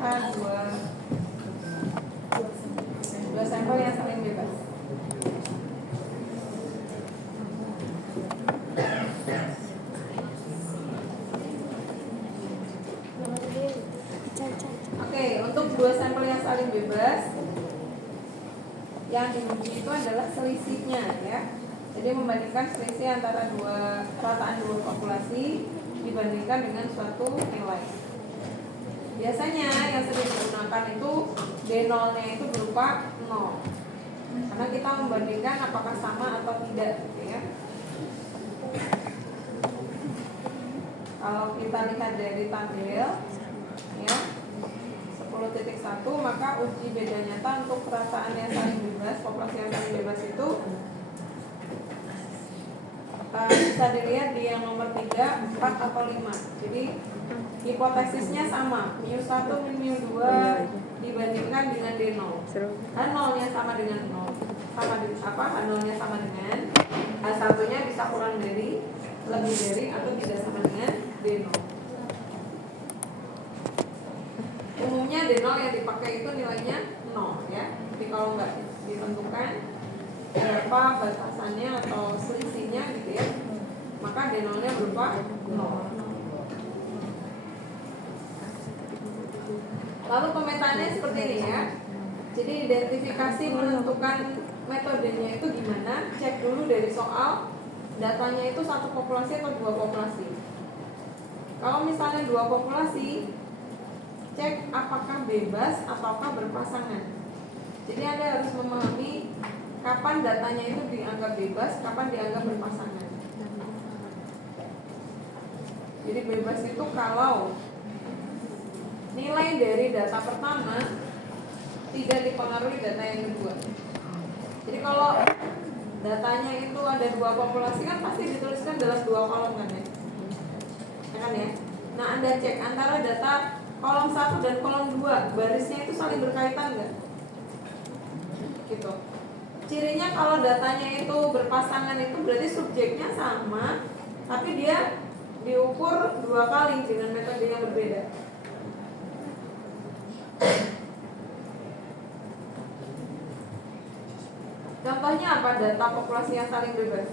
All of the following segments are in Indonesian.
ternyata dua sampel yang saling bebas. Oke, untuk dua sampel yang saling bebas, yang diuji itu adalah selisihnya ya. Jadi membandingkan selisih antara rataan dua populasi dibandingkan dengan suatu nilai. Biasanya yang sering digunakan itu D0-nya itu berupa 0. Karena kita membandingkan apakah sama atau tidak gitu ya. Kalau kita lihat dari tabel ya 10.1, maka uji beda nyata untuk perasaan yang saling bebas, populasi yang saling bebas itu bisa dilihat di yang nomor 3, 4, atau 5. Jadi hipotesisnya sama, mu1 min mu2 dibandingkan dengan D0. H0-nya sama dengan 0. H0-nya sama dengan H1-nya bisa kurang dari, lebih dari, atau tidak sama dengan D0. Umumnya D0 yang dipakai itu nilainya 0 ya. Tapi kalau nggak ditentukan berapa batasannya atau selisihnya gitu ya, maka D0-nya berupa 0. Lalu pemetaannya seperti ini ya. Jadi identifikasi menentukan metodenya itu gimana? Cek dulu dari soal datanya itu satu populasi atau dua populasi. Kalau misalnya dua populasi, cek apakah bebas ataukah berpasangan. Jadi Anda harus memahami kapan datanya itu dianggap bebas, kapan dianggap berpasangan. Jadi bebas itu kalau nilai dari data pertama tidak dipengaruhi data yang kedua. Jadi kalau datanya itu ada dua populasi kan pasti dituliskan dalam dua kolom kan ya? Ya kan ya? Nah Anda cek antara data kolom 1 dan kolom 2 barisnya itu saling berkaitan nggak? Gitu. Cirinya kalau datanya itu berpasangan itu berarti subjeknya sama, tapi dia diukur dua kali dengan metode yang berbeda. Contohnya apa data populasi yang saling bebas?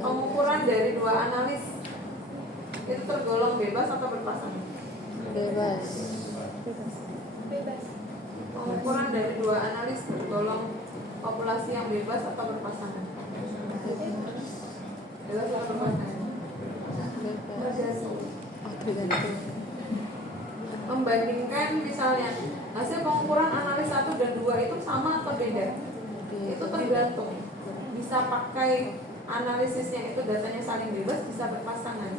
Pengukuran dari dua analis itu tergolong bebas atau berpasangan? Bebas. Pengukuran dari dua analis tergolong populasi yang bebas atau berpasangan? Bebas atau berpasangan? Tergantung. Membandingkan misalnya hasil pengukuran analis 1 dan 2 itu sama atau beda? Itu tergantung. Bisa pakai analisisnya itu datanya saling bebas, bisa berpasangan.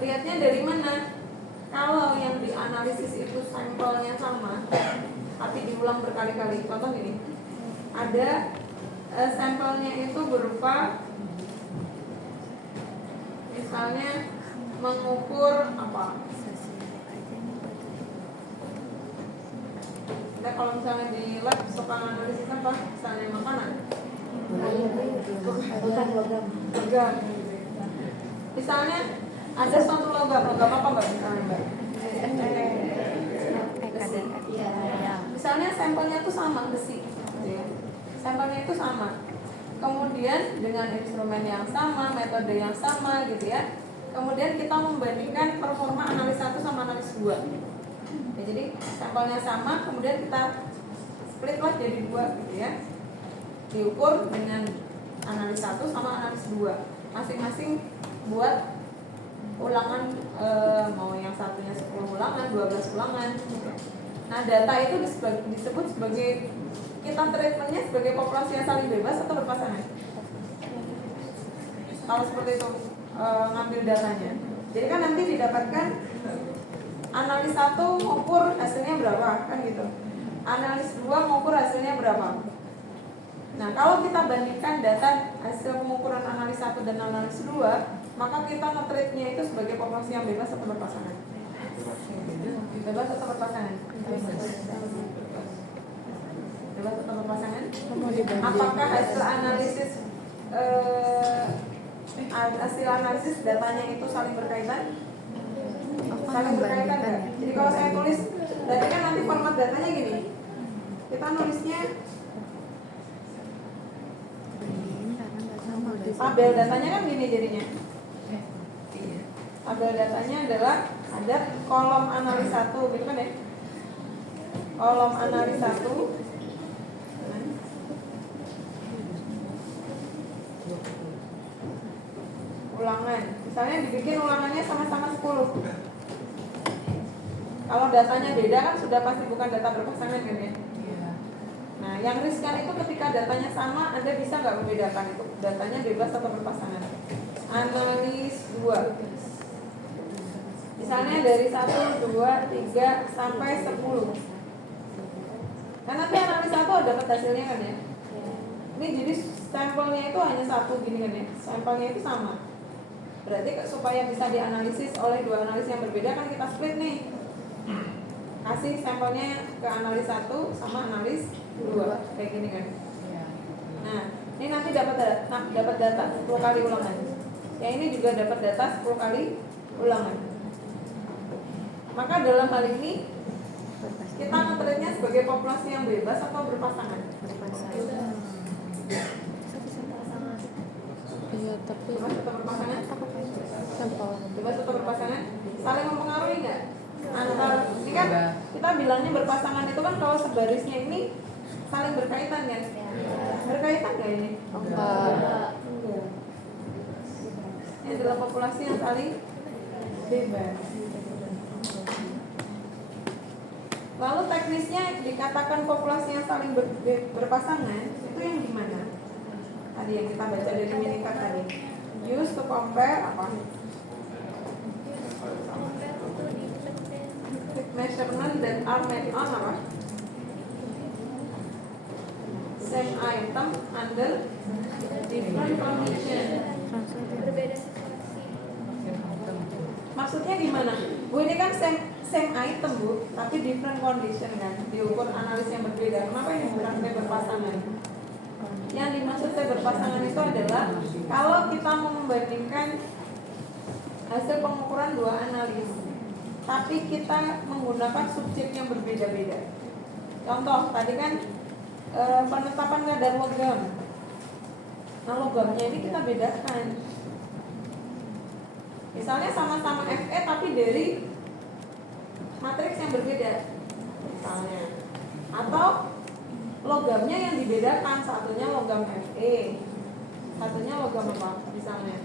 Lihatnya dari mana? Kalau yang dianalisis itu sampelnya sama, tapi diulang berkali-kali. Contoh gini, ada sampelnya itu berupa, misalnya mengukur apa? Kita kalau misalnya di lab suka analisis apa? Misalnya makanan. Logam. Misalnya ada suatu logam apa mbak? Misalnya mbak. Misalnya sampelnya itu sama besi, sampelnya itu sama. Kemudian dengan instrumen yang sama, metode yang sama, gitu ya. Kemudian kita membandingkan performa analis 1 sama analis 2. Ya, jadi sampelnya sama, kemudian kita split lah jadi 2, gitu ya. Diukur dengan analis 1 sama analis 2. Masing-masing buat ulangan, mau yang satunya 10 ulangan, 12 ulangan. Nah, data itu disebut sebagai, kita treatmentnya sebagai populasi yang saling bebas atau berpasangan. Kalau seperti itu ngambil datanya. Jadi kan nanti didapatkan analis 1 mengukur hasilnya berapa, kan gitu. Analis 2 mengukur hasilnya berapa. Nah, kalau kita bandingkan data hasil pengukuran analis 1 dan analis 2, maka kita nge-treatnya itu sebagai populasi yang bebas atau berpasangan. Bebas atau berpasangan? Bebas atau berpasangan? Apakah hasil analisis hasil analisis datanya itu saling berkaitan? Saling berkaitan membandingkan nggak? ya. Jadi kalau saya tulis, berarti kan nanti format datanya gini. Kita nulisnya Bandingin karena nggak sama guys. tabel datanya kan gini jadinya. Tabel datanya adalah ada kolom analis 1 gitu kan ya. Kolom analis 1 ulangan. Misalnya dibikin ulangannya sama-sama 10. Kalau datanya beda kan sudah pasti bukan data berpasangan kan ya. Nah, yang riskan itu ketika datanya sama, Anda bisa nggak membedakan itu datanya bebas atau berpasangan. Analis 2. Misalnya dari 1, 2, 3 sampai 10. Kan nanti analis 1 ada dapat hasilnya kan ya. Ini jadi sampelnya itu hanya 1 gini kan ya. Sampelnya itu sama. Berarti supaya bisa dianalisis oleh dua analis yang berbeda kan kita split nih. Kasih sampelnya ke analis 1 sama analis 2 kayak gini kan. Nah, ini nanti dapat data 10 kali ulangan. Yang ini juga dapat data 10 kali ulangan. Maka dalam hal ini kita nge-treatnya sebagai populasi yang bebas atau berpasangan? Berpasangan. Iya, tapi Bebas atau berpasangan? sampel. Bebas atau berpasangan? Saling mempengaruhi nggak? Antar ini kan kita bilangnya berpasangan itu kan kalau sebarisnya ini saling berkaitan kan? Berkaitan nggak ini? Enggak. Ini adalah populasi yang saling bebas. Lalu teknisnya dikatakan populasi yang saling berpasangan itu yang gimana? Tadi yang kita baca dari Minicard tadi. Use to compare apa? Measurement that are made on apa? Same item under different condition. Berbeda situasi. Maksudnya gimana? Bu, ini kan same item Bu, tapi different condition kan, diukur analis yang berbeda. Kenapa ini bukan berpasangan? Yang dimaksud saya berpasangan itu adalah kalau kita mau membandingkan hasil pengukuran dua analis, tapi kita menggunakan subjek yang berbeda-beda. Contoh tadi kan penetapan kadar logam. Nah, logamnya ini kita bedakan. Misalnya sama-sama Fe tapi dari matriks yang berbeda misalnya. Atau logamnya yang dibedakan, satunya logam Fe, satunya logam apa misalnya.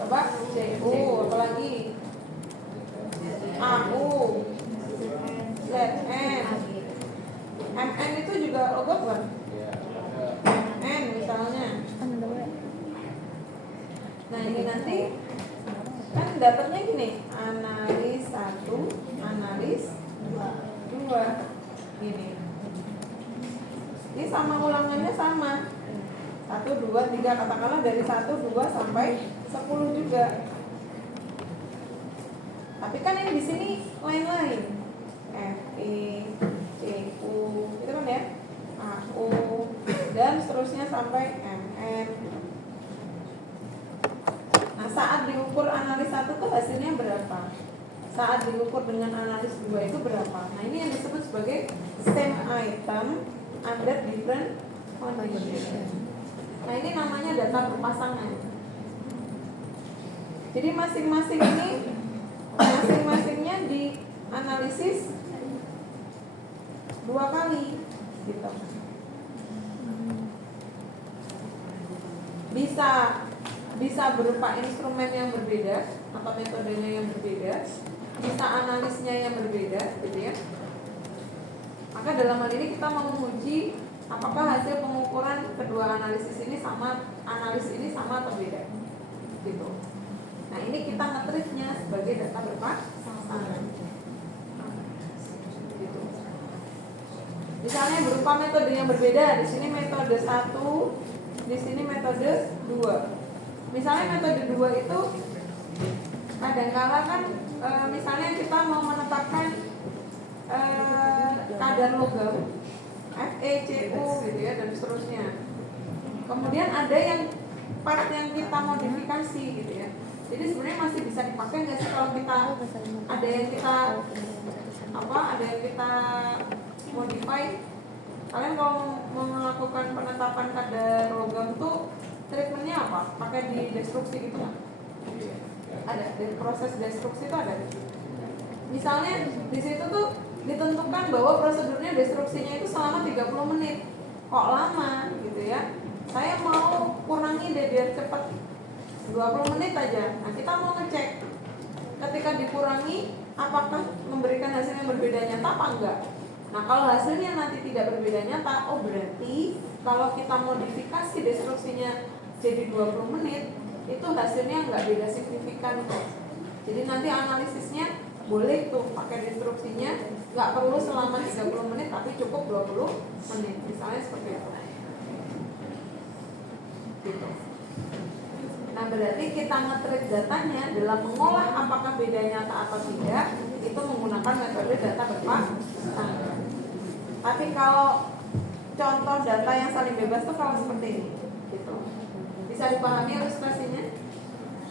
Coba Cu, apalagi Au, Zn, Mn itu juga logam kan? N misalnya. Nah ini nanti kan dapatnya gini, analis 1, analis 2 gini. Ini sama ulangannya sama 1, 2, 3, katakanlah dari 1, 2 sampai 10 juga. Tapi kan ini di sini lain-lain. Fe, Cu, itu kan ya, Au, dan seterusnya sampai Mn. Nah, saat diukur analis 1 tuh hasilnya berapa? Saat diukur dengan analis 2 itu berapa? Nah, ini yang disebut sebagai same item under different condition. Nah, ini namanya data berpasangan. Jadi masing-masingnya dianalisis 2 kali gitu. Bisa berupa instrumen yang berbeda atau metodenya yang berbeda, bisa analisnya yang berbeda gitu ya. Maka dalam hal ini kita mau menguji apakah hasil pengukuran kedua analisis ini sama, analis ini sama atau beda gitu. Nah, ini kita nge-treatnya sebagai data berpasangan gitu. Misalnya berupa metode yang berbeda, di sini metode 1, di sini metode 2. Misalnya metode 2 itu kadangkala kan misalnya kita mau menetapkan kadar logam Fe, Cu gitu ya dan seterusnya. Kemudian ada yang part yang kita modifikasi gitu ya. Jadi sebenarnya masih bisa dipakai nggak sih kalau kita ada yang kita modify. Kalian kalau mau melakukan penetapan kadar logam tuh treatmentnya apa? Pakai di destruksi gitu nggak? Ada, di proses destruksi itu ada. Misalnya di situ tuh ditentukan bahwa prosedurnya destruksinya itu selama 30 menit. Kok lama gitu ya? Saya mau kurangi deh biar cepat 20 menit aja. Nah kita mau ngecek ketika dikurangi apakah memberikan hasil yang berbeda nyata apa enggak. Nah kalau hasilnya nanti tidak berbeda nyata, oh berarti kalau kita modifikasi destruksinya jadi 20 menit itu hasilnya nggak beda signifikan kok. Jadi nanti analisisnya boleh tuh pakai destruksinya nggak perlu selama 30 menit tapi cukup 20 menit misalnya seperti itu gitu. Nah berarti kita nge-treat datanya dalam mengolah apakah beda nyata atau tidak itu menggunakan metode data berpasangka. Tapi kalau contoh data yang saling bebas tuh kalau seperti ini gitu. Bisa dipahami ilustrasinya?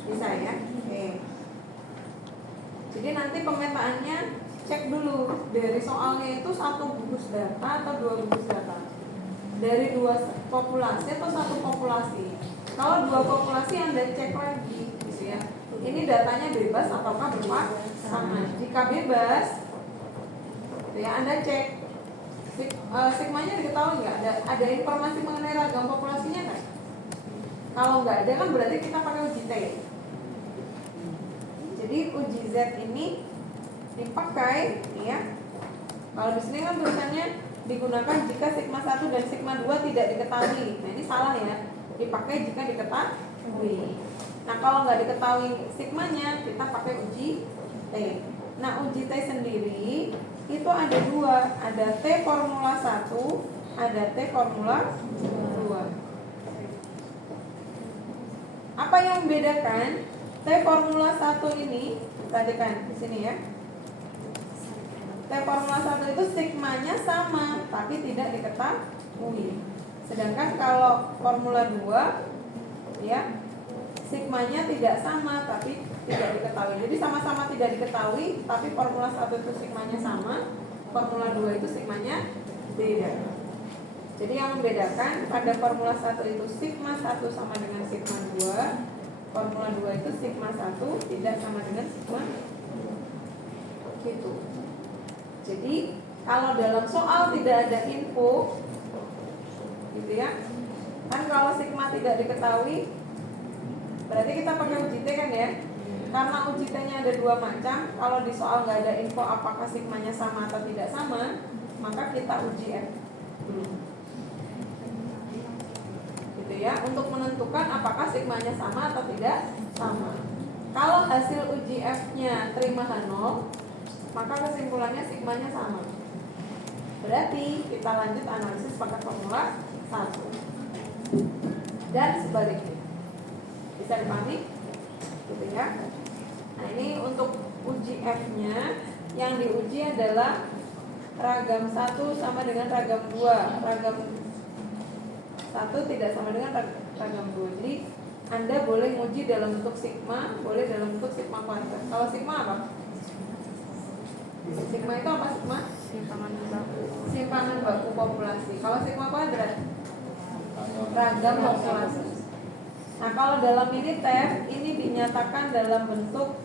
Bisa ya? Oke. Jadi nanti pemetaannya cek dulu dari soalnya itu satu gugus data atau dua gugus data, dari dua populasi atau satu populasi. Kalau dua populasi Anda cek lagi gitu ya, ini datanya bebas ataukah berpasangka. Jika bebas gitu ya, Anda cek sigmanya diketahui nggak, ada informasi mengenai ragam populasinya nggak? Kalau nggak ada kan berarti kita pakai uji T. Jadi uji Z ini dipakai ya. Kalau di sini kan tulisannya digunakan jika sigma 1 dan sigma 2 tidak diketahui. Nah, ini salah ya. Dipakai jika diketahui. Nah, kalau nggak diketahui sigmanya, kita pakai uji T. Nah, uji T sendiri itu ada dua, ada T formula 1, ada T formula 2. Apa yang membedakan? T formula 1 ini tadi kan di sini ya. T formula 1 itu sigmanya sama tapi tidak diketahui. Sedangkan kalau formula 2 ya, sigmanya tidak sama tapi tidak diketahui. Jadi sama-sama tidak diketahui tapi formula 1 itu sigmanya sama, formula 2 itu sigmanya beda. Jadi yang membedakan pada formula 1 itu sigma 1 sama dengan sigma 2. Formula 2 itu sigma 1 tidak sama dengan sigma gitu. Jadi kalau dalam soal tidak ada info gitu ya, kan kalau sigma tidak diketahui berarti kita pakai uji T kan ya. Karena uji T-nya ada dua macam, kalau di soal nggak ada info apakah sigmanya sama atau tidak sama, maka kita uji F dulu gitu ya, untuk menentukan apakah sigmanya sama atau tidak sama. Kalau hasil uji F-nya terima H0, maka kesimpulannya sigmanya sama. Berarti kita lanjut analisis pakai formula 1 dan sebaliknya. Bisa dipahami? Gitu ya. Nah, ini untuk uji F-nya yang diuji adalah ragam 1 sama dengan ragam 2. Ragam 1 tidak sama dengan ragam 2. Jadi Anda boleh nguji dalam bentuk sigma, boleh dalam bentuk sigma kuadrat. Kalau sigma apa? Sigma itu apa sigma? Simpangan baku populasi. Kalau sigma kuadrat ragam populasi. Nah, kalau dalam ini tab ini dinyatakan dalam bentuk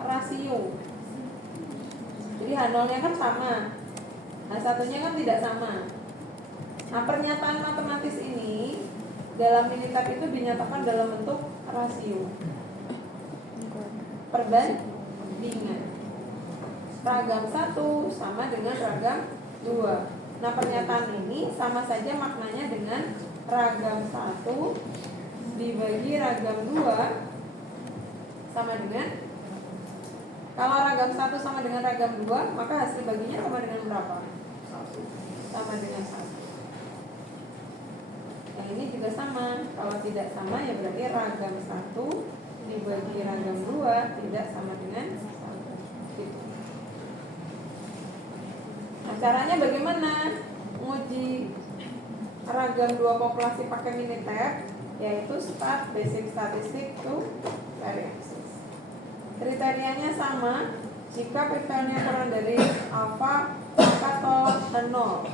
rasio. Jadi H0-nya kan sama, H1-nya kan tidak sama. Nah, pernyataan matematis ini dalam Minitab itu dinyatakan dalam bentuk rasio, perbandingan. Ragam 1 sama dengan ragam 2. Nah, pernyataan ini sama saja maknanya dengan ragam 1 dibagi ragam 2 sama dengan, kalau ragam 1 sama dengan ragam 2, maka hasil baginya sama dengan berapa? Sama dengan 1. Yang ini juga sama. Kalau tidak sama ya berarti ragam 1 dibagi ragam 2 tidak sama dengan 1 gitu. Nah, caranya bagaimana? Nguji ragam 2 populasi pakai Minitab. yaitu start basic statistic to variances. Kriterianya sama. Jika p-value-nya kurang dari alfa, maka tolak 0.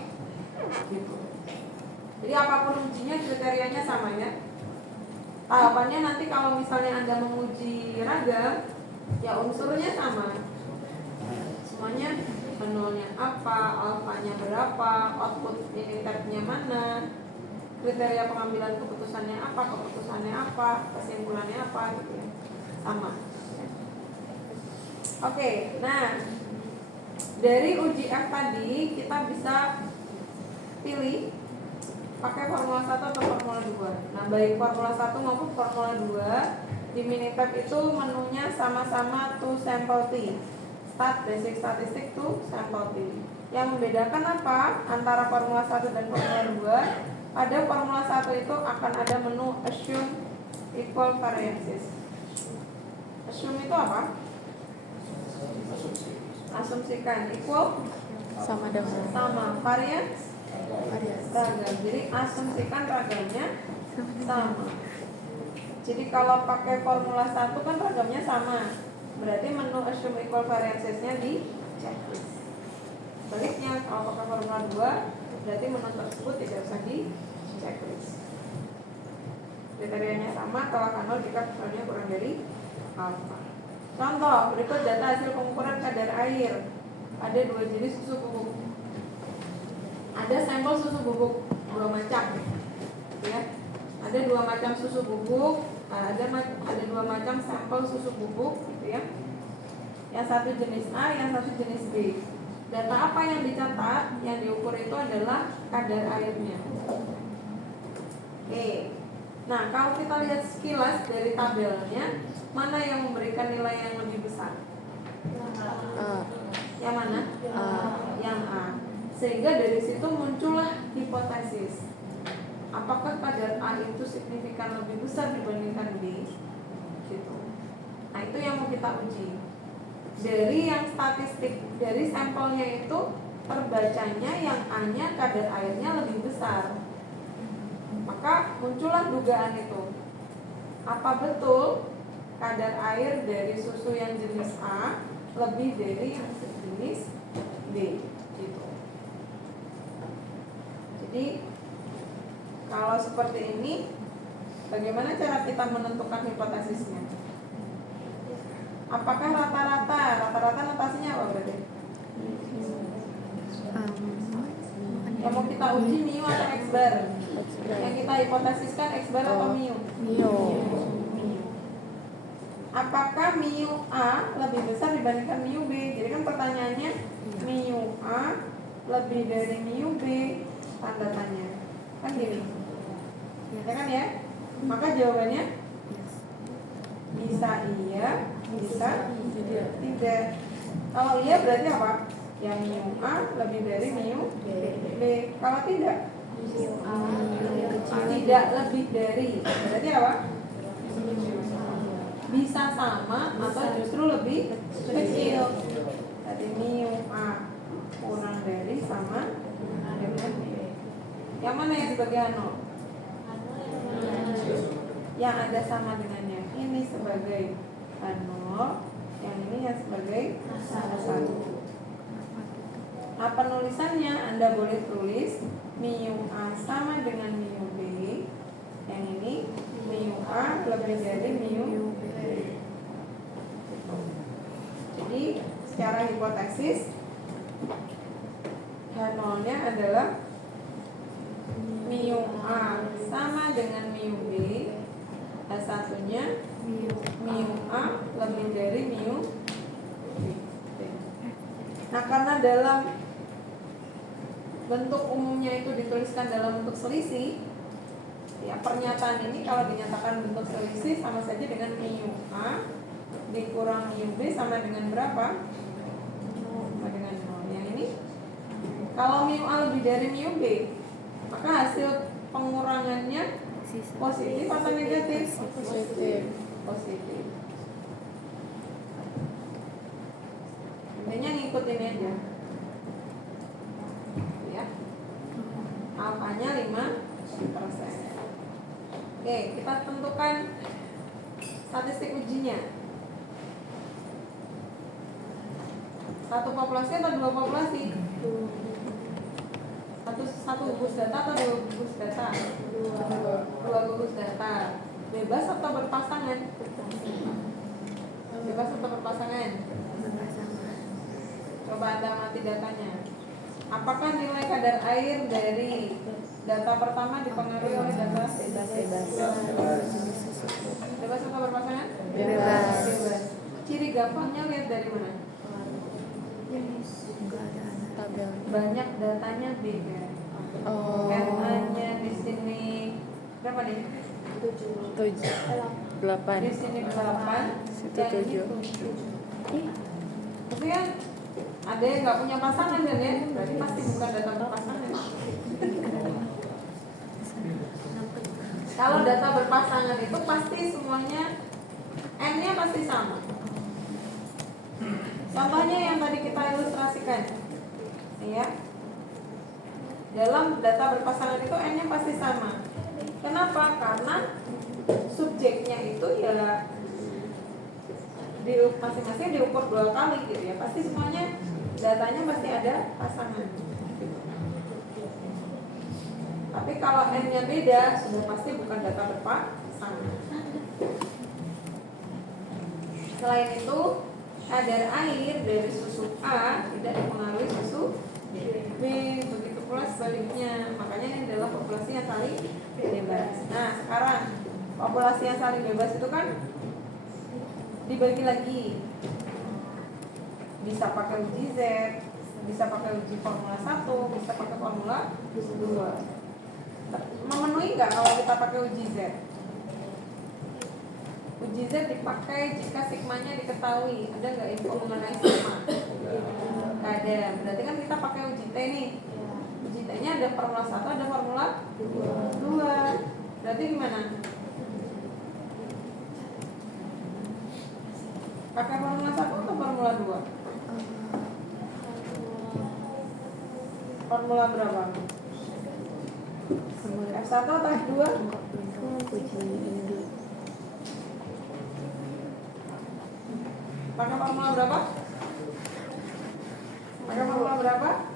Gitu. Jadi apapun ujinya kriterianya sama ya. Tahapannya nanti kalau misalnya Anda menguji ragam, ya unsurnya sama. Semuanya nolnya apa, alfanya berapa, output unitnya mana, kriteria pengambilan keputusannya apa, kesimpulannya apa, gitu ya. Sama. Oke, nah dari uji F tadi kita bisa pilih pakai formula 1 atau formula 2. Nah, baik formula 1 maupun formula 2 di Minitab itu menunya sama-sama to sample T. Start basic statistic to sample T. Yang membedakan apa antara formula 1 dan formula 2? Pada formula 1 itu akan ada menu assume equal variances. Assume itu apa? Asumsikan equal Sama dengan variance variasi. ragam. Jadi asumsikan ragamnya sama. Jadi kalau pakai formula 1 kan ragamnya sama. Berarti menu assume equal variancesnya di checklist. Sebaliknya kalau pakai formula 2 berarti menu tersebut tidak usah di checklist. Kriterianya sama, tolak 0 jika p-value kurang dari alfa. Contoh, berikut data hasil pengukuran kadar air. Ada 2 jenis susu bubuk. Ada sampel susu bubuk 2 macam, ya. Ada 2 macam susu bubuk, ada 2 macam sampel susu bubuk, gitu ya. Yang satu jenis A, yang satu jenis B. Data apa yang dicatat, yang diukur itu adalah kadar airnya. Oke. Nah, kalau kita lihat sekilas dari tabelnya, mana yang memberikan nilai yang lebih besar? Yang mana? Yang A. Sehingga dari situ muncullah hipotesis. Apakah kadar A itu signifikan lebih besar dibandingkan B? Gitu. Nah, itu yang mau kita uji. Dari yang statistik, dari sampelnya itu terbacanya yang A-nya kadar airnya lebih besar. Maka muncullah dugaan itu. Apa betul kadar air dari susu yang jenis A lebih dari yang jenis B? Gitu. Jadi kalau seperti ini, bagaimana cara kita menentukan hipotesisnya? Apakah rata-rata? Rata-rata notasinya apa berarti? Yang mau kita uji mu atau x bar? Yang kita hipotesiskan x bar atau mu? Apakah mu A lebih besar dibandingkan mu B? Jadi kan pertanyaannya mu A lebih dari mu B, tanda tanya. Kan gini. Ya kan ya? Maka jawabannya bisa iya, bisa tidak. Kalau iya berarti apa? Yang mu A lebih dari mu B. Kalau tidak, tidak lebih dari. Berarti apa? Bisa sama atau justru lebih kecil. Jadi mu A kurang dari sama dengan B. Yang mana yang sebagai nol? Yang ada sama dengannya. Ini sebagai nol, yang ini yang sebagai 1. Nah, penulisannya Anda boleh tulis mu A sama dengan mu B. Yang ini mu A lebih dari mu B. Jadi secara hipotesis H0-nya adalah mu A sama dengan mu B. H1-nya mu A lebih dari mu B. Nah, karena dalam bentuk umumnya itu dituliskan dalam bentuk selisih, ya pernyataan ini kalau dinyatakan bentuk selisih sama saja dengan mu A dikurang mu B sama dengan berapa? Sama dengan 0. Yang ini kalau mu A lebih dari mu B, maka hasil pengurangannya positif atau negatif? Positif. Intinya ngikutin aja. Ya. Alfanya 5%. Oke, kita tentukan statistik ujinya. Satu populasi atau dua populasi? Satu gugus data atau dua gugus data? Dua gugus data. Bebas atau berpasangan? Bebas atau berpasangan? Coba Anda amati datanya. Apakah nilai kadar air dari data pertama dipengaruhi oleh data bebas? Bebas atau berpasangan? Bebas. Ciri gampangnya lihat dari mana? Tabel. Banyak datanya beda. Oh. RA-nya di sini berapa nih? 8. Di sini 8, Situ yang ini 7. 7. Tapi kan ada yang nggak punya pasangan kan ya? Berarti pasti bukan data berpasangan. Kalau data berpasangan itu pasti semuanya N-nya pasti sama. Contohnya yang tadi kita ilustrasikan, ya. Dalam data berpasangan itu N-nya pasti sama. Kenapa? Karena subjeknya itu ya masing-masing diukur 2 kali gitu ya. Pasti semuanya datanya pasti ada pasangan. Tapi kalau N-nya beda, sudah pasti bukan data berpasangan. Selain itu, kadar air dari susu A tidak dipengaruhi susu B, begitu pula sebaliknya. Makanya ini adalah populasi yang saling bebas. Nah, sekarang populasi yang saling bebas itu kan dibagi lagi. Bisa pakai uji Z, bisa pakai uji formula 1, bisa pakai formula 2. Memenuhi nggak kalau kita pakai uji Z? Uji Z dipakai jika sigmanya diketahui. Ada nggak info mengenai sigma? Nggak ada. Berarti kan kita pakai uji T nih. Uji T-nya ada formula 1, ada formula 2. Berarti gimana? Pakai formula 1 atau formula 2? Formula berapa? F1 atau F2? Pakai formula berapa? Pakai formula berapa?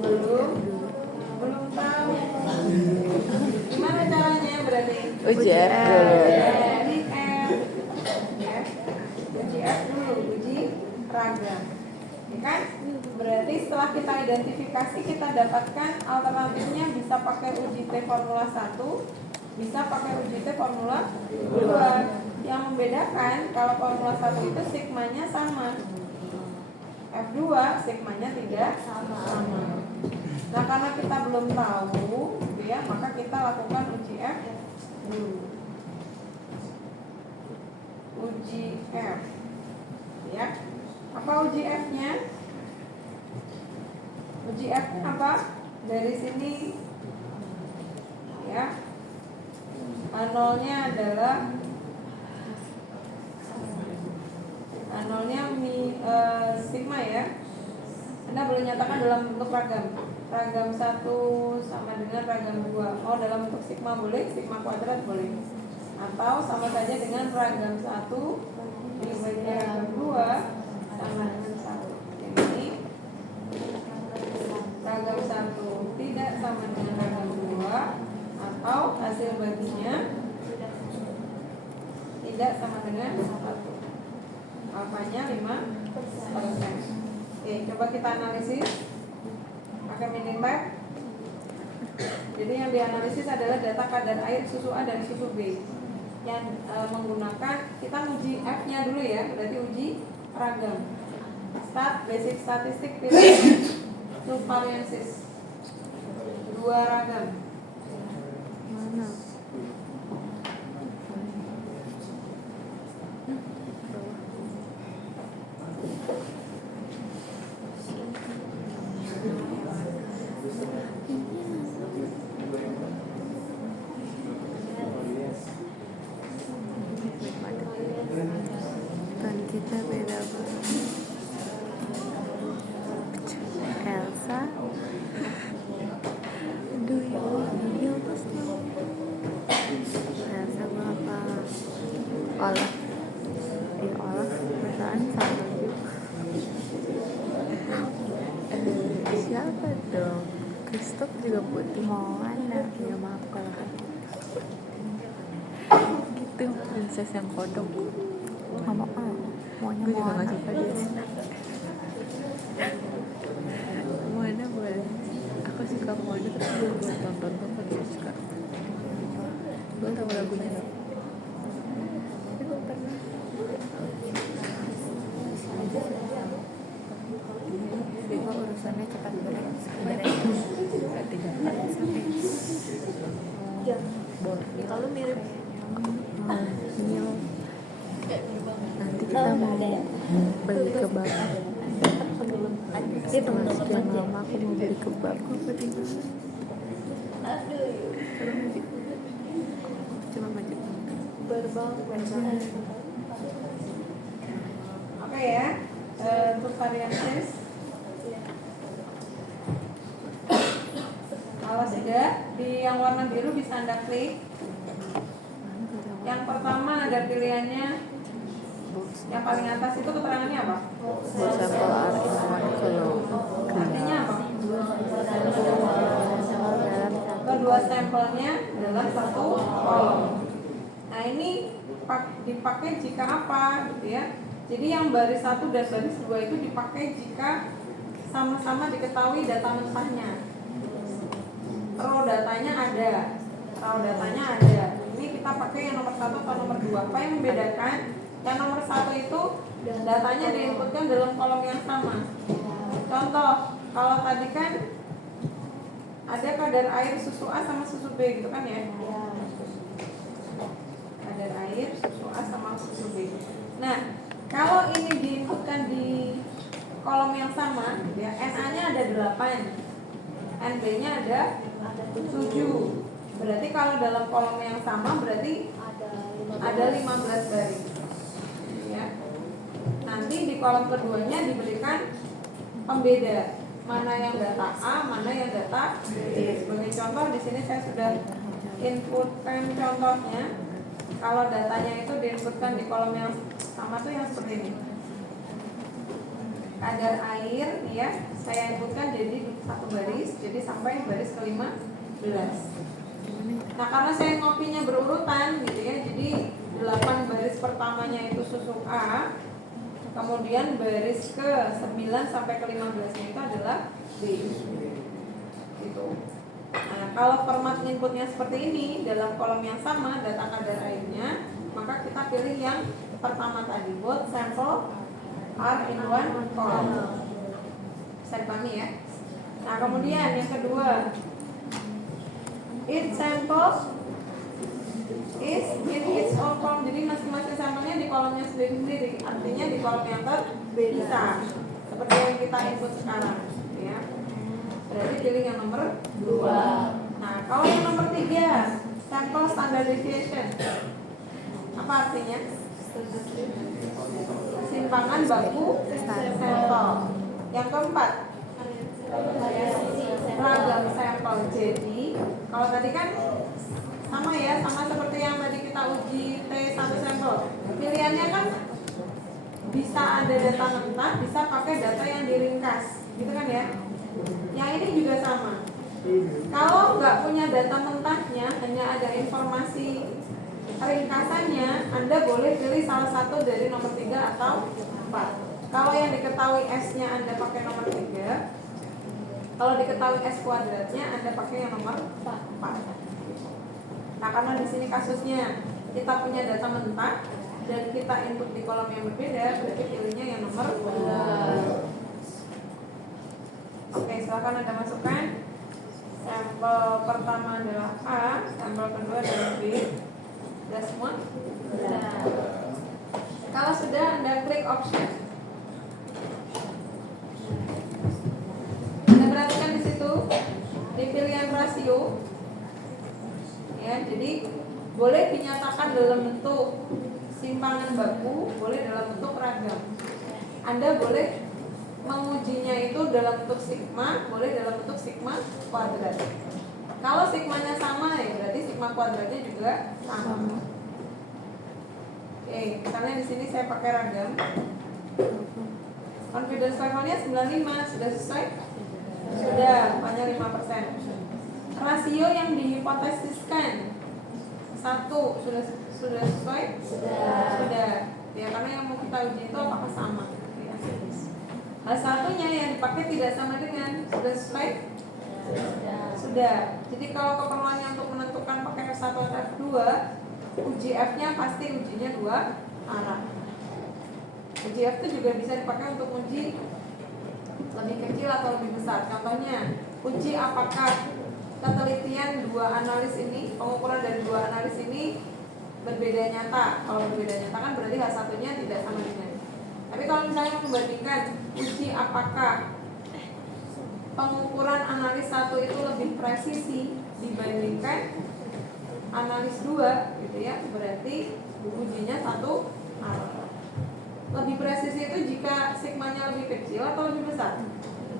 Belum tahu. Gimana caranya berarti? Uji F dulu. Ini F. Ya. Uji F dulu, uji ragam. Ya kan? Berarti setelah kita identifikasi, kita dapatkan alternatifnya bisa pakai uji T formula 1, bisa pakai uji T formula 2. Yang membedakan kalau formula 1 itu sigmanya sama, F2 sigmanya tidak sama. Nah, karena kita belum tahu ya, maka kita lakukan uji F dulu. Uji F. Ya. Apa uji F-nya? Uji F-nya apa? Dari sini ya. Nolnya adalah sigma ya. Anda boleh nyatakan dalam bentuk ragam. Ragam 1 sama dengan ragam 2. Oh, dalam bentuk sigma boleh, sigma kuadrat boleh. Atau sama saja dengan ragam 1 dibagi ragam 2 sama dengan 1. Jadi ragam 1 tidak sama dengan ragam 2, atau hasil baginya tidak sama dengan 1. Alfanya 5%. Oke, coba kita analisis pakai Minitab. Jadi yang dianalisis adalah data kadar air susu A dan susu B. Yang menggunakan, kita uji F-nya dulu ya, berarti uji ragam. Basic statistik subvariances. 2 ragam. Mana? Kan kita beda banget. Elsa, do you want me to dong. Kristok juga putih. Mau mana? Ya maaf kalau gitu princess yang kodok. Nggak mau. Maunya Gue juga mau nggak suka dia. Moana boleh. Aku suka Moana tapi belum tonton tuh gak suka. Gue tahu lagunya dong. Tapi gue pernah. Gue urusannya cepat beres. Kalau mirip nanti kita mau beli kebab. Setelah sekian lama aku mau beli kebab. Coba maju. Oke ya, untuk varian sis. Kalau sudah, di yang warna biru bisa Anda klik. Yang pertama ada pilihannya, yang paling atas itu keterangannya apa? Sampel R-in-1 kalau Artinya apa? Kedua sampelnya dalam satu kolom. Nah ini dipakai jika apa gitu ya. Jadi yang baris 1 dan baris 2 itu dipakai jika sama-sama diketahui data mentahnya. Raw datanya ada. Ini kita pakai yang nomor 1 atau nomor 2. Apa yang membedakan? Yang nomor 1 itu datanya diinputkan dalam kolom yang sama. Contoh, kalau tadi kan ada kadar air susu A sama susu B gitu kan ya? Kadar air susu A sama susu B. Nah, kalau ini diinputkan di kolom yang sama, ya Na-nya ada 8, Nb-nya ada 7. Berarti kalau dalam kolom yang sama berarti ada 15 baris. Ya. Nanti di kolom keduanya diberikan pembeda mana yang data A, mana yang data B. Sebagai contoh di sini saya sudah inputkan contohnya. Kalau datanya itu diinputkan di kolom yang sama tuh yang seperti ini. Kadar air nih ya, saya inputkan jadi satu baris, jadi sampai baris ke-15. Nah karena saya ngopinya berurutan gitu ya, jadi 8 baris pertamanya itu susu A, kemudian baris ke-9 sampai ke-15 nya itu adalah B. Gitu. Nah kalau format inputnya seperti ini, dalam kolom yang sama data kadar airnya, maka kita pilih yang pertama tadi, both sample are in one column. Bisa dipahami ya? Nah kemudian yang kedua, each sample is in its own column. Jadi masing-masing sampelnya di kolomnya sendiri-sendiri. Artinya di kolom yang terpisah. Seperti yang kita input sekarang ya. Berarti pilih yang nomor 2. Nah kalau yang nomor 3, sample standard deviation, apa artinya? Simpangan baku sampel. Yang keempat, ragam sampel. Jadi kalau tadi kan sama ya, sama seperti yang tadi kita uji T1 sampel. Pilihannya kan bisa ada data mentah, bisa pakai data yang diringkas, gitu kan ya. Yang ini juga sama. Kalau nggak punya data mentahnya, hanya ada informasi ringkasannya, Anda boleh pilih salah satu dari nomor 3 atau 4. Kalau yang diketahui S-nya Anda pakai nomor 3. Kalau diketahui S kuadratnya Anda pakai yang nomor 4. Nah, karena di sini kasusnya kita punya data mentah dan kita input di kolom yang berbeda, berarti pilihnya yang nomor 2. Oke, silakan Anda masukkan. Sampel pertama adalah A, sampel kedua adalah B. Sudah semua? Sudah. Kalau sudah, Anda klik option. Anda perhatikan di situ di pilihan rasio. Ya, jadi boleh dinyatakan dalam bentuk simpangan baku, boleh dalam bentuk ragam. Anda boleh mengujinya itu dalam bentuk sigma, boleh dalam bentuk sigma kuadrat. Kalau sigmanya sama ya berarti sigma kuadratnya juga sama. Oke, misalnya di sini saya pakai ragam. Confidence levelnya 95, sudah sesuai? Sudah, upahnya 5%. Rasio yang dihipotesiskan 1 sudah sesuai? Sudah. Ya, karena yang mau kita uji itu apakah sama? Ya. H1-nya yang dipakai tidak sama dengan sudah sesuai? Sudah. Jadi kalau keperluannya untuk menentukan pakai F1 atau F2, uji F-nya pasti ujinya 2 arah. Uji F itu juga bisa dipakai untuk uji lebih kecil atau lebih besar. Contohnya, uji apakah ketelitian 2 analis ini, pengukuran dari 2 analis ini berbeda nyata. Kalau berbeda nyata kan berarti H1-nya tidak sama dengan. Tapi kalau misalnya membandingkan uji apakah pengukuran analis 1 itu lebih presisi dibandingkan analis 2 gitu ya, berarti ujinya 1 arah. Lebih presisi itu jika sigmanya lebih kecil atau lebih besar?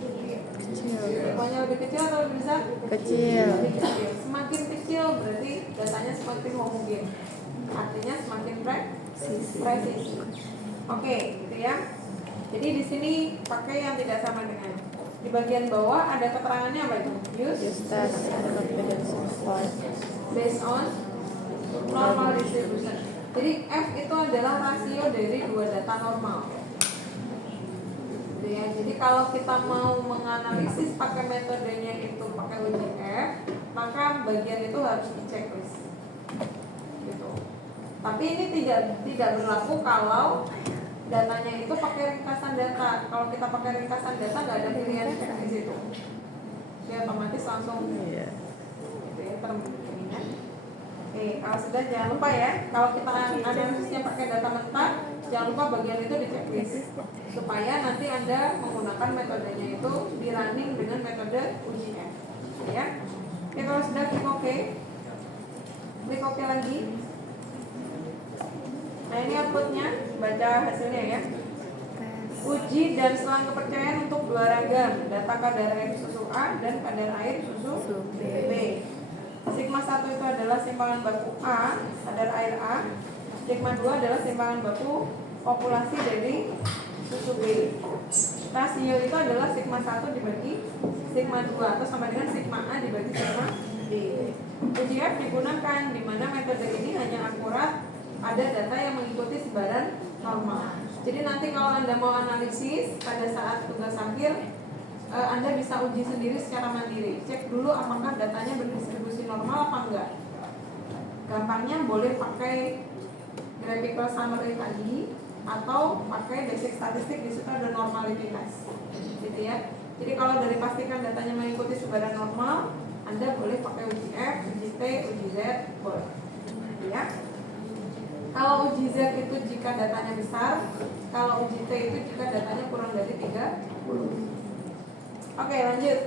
Kecil. Sigmanya lebih kecil atau lebih besar? Kecil. Lebih kecil. Semakin kecil berarti datanya semakin homogen. Artinya semakin presisi. Oke, gitu ya. Jadi di sini pakai yang tidak sama dengan. Di bagian bawah ada keterangannya apa itu? Use test confidence interval. Based on normal distribution. Jadi F itu adalah rasio dari 2 data normal. Gitu ya. Jadi kalau kita mau menganalisis pakai metodenya itu pakai uji F, maka bagian itu harus di checklist. Gitu. Tapi ini tidak berlaku kalau datanya itu pakai ringkasan data. Kalau kita pakai ringkasan data nggak ada pilihan cek di situ. Dia otomatis langsung gitu ya, terminat. Oke, kalau sudah jangan lupa ya, kalau kita analisisnya pakai data mentah, jangan lupa bagian itu di checklist supaya nanti Anda menggunakan metodenya itu di running dengan metode uji F. Ya. Oke, kalau sudah klik OK. Klik OK lagi. Nah, ini outputnya, baca hasilnya ya. Uji dan selang kepercayaan untuk 2 ragam, data kadar air susu A dan kadar air susu B. Sigma 1 itu adalah simpangan baku A, kadar air A. Sigma 2 adalah simpangan baku populasi dari susu B. Rasio itu adalah sigma 1 dibagi sigma 2 atau sama dengan sigma A dibagi sigma B. Uji F digunakan di mana metode ini hanya akurat ada data yang mengikuti sebaran normal. Jadi nanti kalau Anda mau analisis pada saat tugas akhir, Anda bisa uji sendiri secara mandiri. Cek dulu apakah datanya berdistribusi normal apa enggak. Gampangnya boleh pakai graphical summary tadi atau pakai basic statistik, di situ ada normalitas. Gitu ya. Jadi kalau dari pastikan datanya mengikuti sebaran normal, Anda boleh pakai uji F, uji T, uji Z, boleh. Ya. Kalau uji Z itu jika datanya besar, kalau uji T itu jika datanya kurang dari 30. Oke, lanjut.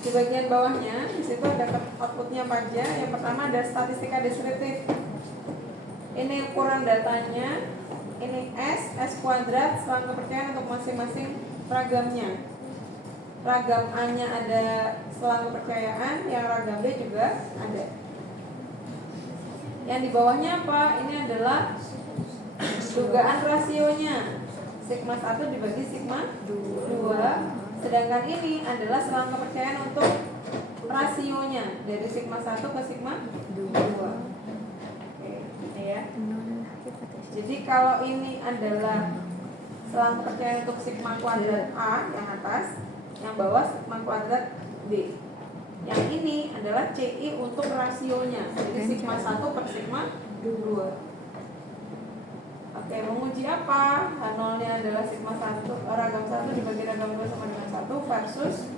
Di bagian bawahnya, di situ ada outputnya apa aja. Yang pertama ada statistika deskriptif. Ini ukuran datanya. Ini S kuadrat, selang kepercayaan untuk masing-masing ragamnya. Ragam A-nya ada selang kepercayaan, yang ragam B juga ada. Yang di bawahnya apa? Ini adalah dugaan rasionya. Sigma 1 dibagi sigma 2. Sedangkan ini adalah selang kepercayaan untuk rasionya dari sigma 1 ke sigma 2. Oke, ini ya. Jadi kalau ini adalah selang kepercayaan untuk sigma kuadrat A yang atas, yang bawah sigma kuadrat B. Yang ini adalah CI untuk rasionya. Jadi sigma 1 per sigma 2. Oke, menguji apa? H0-nya adalah sigma 1, ragam 1 dibagi ragam 2 sama dengan 1 versus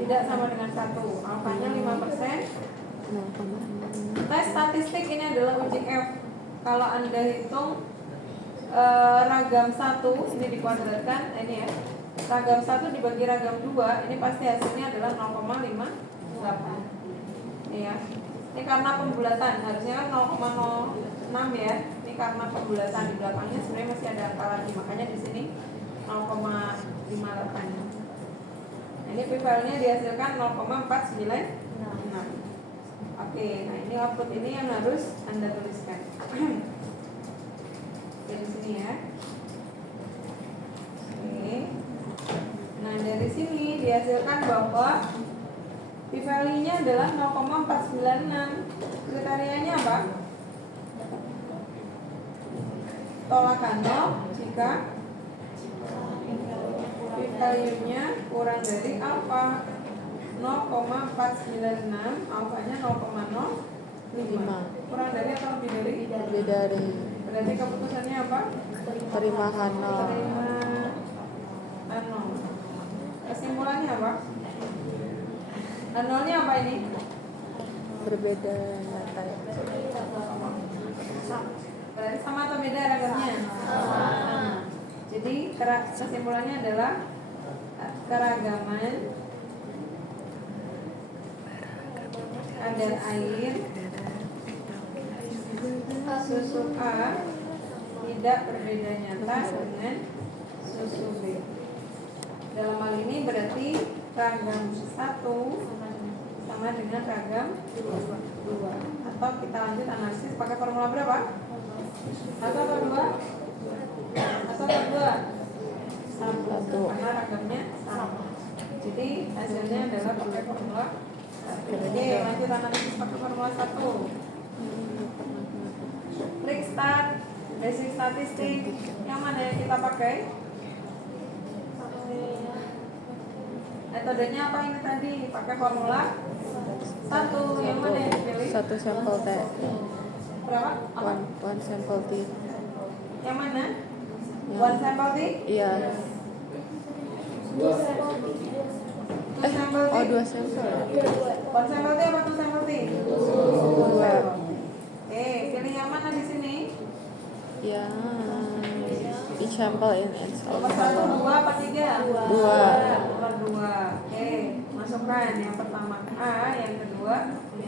tidak sama dengan 1. Alfanya 5%. Tes statistik ini adalah uji F. Kalau Anda hitung ragam 1 ini dikuadratkan, ini ya. Ragam 1 dibagi ragam 2, ini pasti hasilnya adalah 0,58. Ya. Ini karena pembulatan, harusnya kan 0,06 ya. Ini karena pembulatan di belakangnya sebenarnya masih ada angka lagi, makanya di sini 0,58. Nah, ini p-value-nya dihasilkan 0,496. Oke, nah ini output ini yang harus Anda tuliskan. Di sini ya. Oke. Nah, dari dari sini dihasilkan bahwa P-value-nya adalah 0,496. Kriterianya apa? Tolakan 0 jika P-value-nya kurang dari alfa. 0,496, alfanya 0,05. Kurang dari atau lebih dari? Lebih dari. Berarti keputusannya apa? Terima Hano. Terima Ano. Kesimpulannya apa? Anolnya apa ini? Berbeda nyata. Berarti sama atau beda ragamnya? Jadi kesimpulannya adalah keragaman kadar air susu A tidak berbeda nyata dengan susu B. Dalam hal ini berarti ragam 1 sama dengan ragam 2. Atau kita lanjut analisis pakai formula berapa? 1 atau 2? 1 atau 2? 1, karena ragamnya sama. Jadi hasilnya adalah pakai formula 1. Oke, lanjut analisis pakai formula 1. Klik start, basic statistik. Yang mana yang kita pakai? Metodenya apa ini tadi? Pakai formula 1. Yang mana yang dipilih? 1 sampel T. Berapa? Apa? 1 sampel T. Yang mana? 1 sampel T? Iya. 2 sampel T? Oh 2 sampel. 1 sampel T apa 2 sampel T? 2. Pilih yang mana di sini? Ya. Each sample in its own Nomor 1, column. 2 apa 3? 2. Nomor 2. Masukkan yang pertama A, yang kedua B.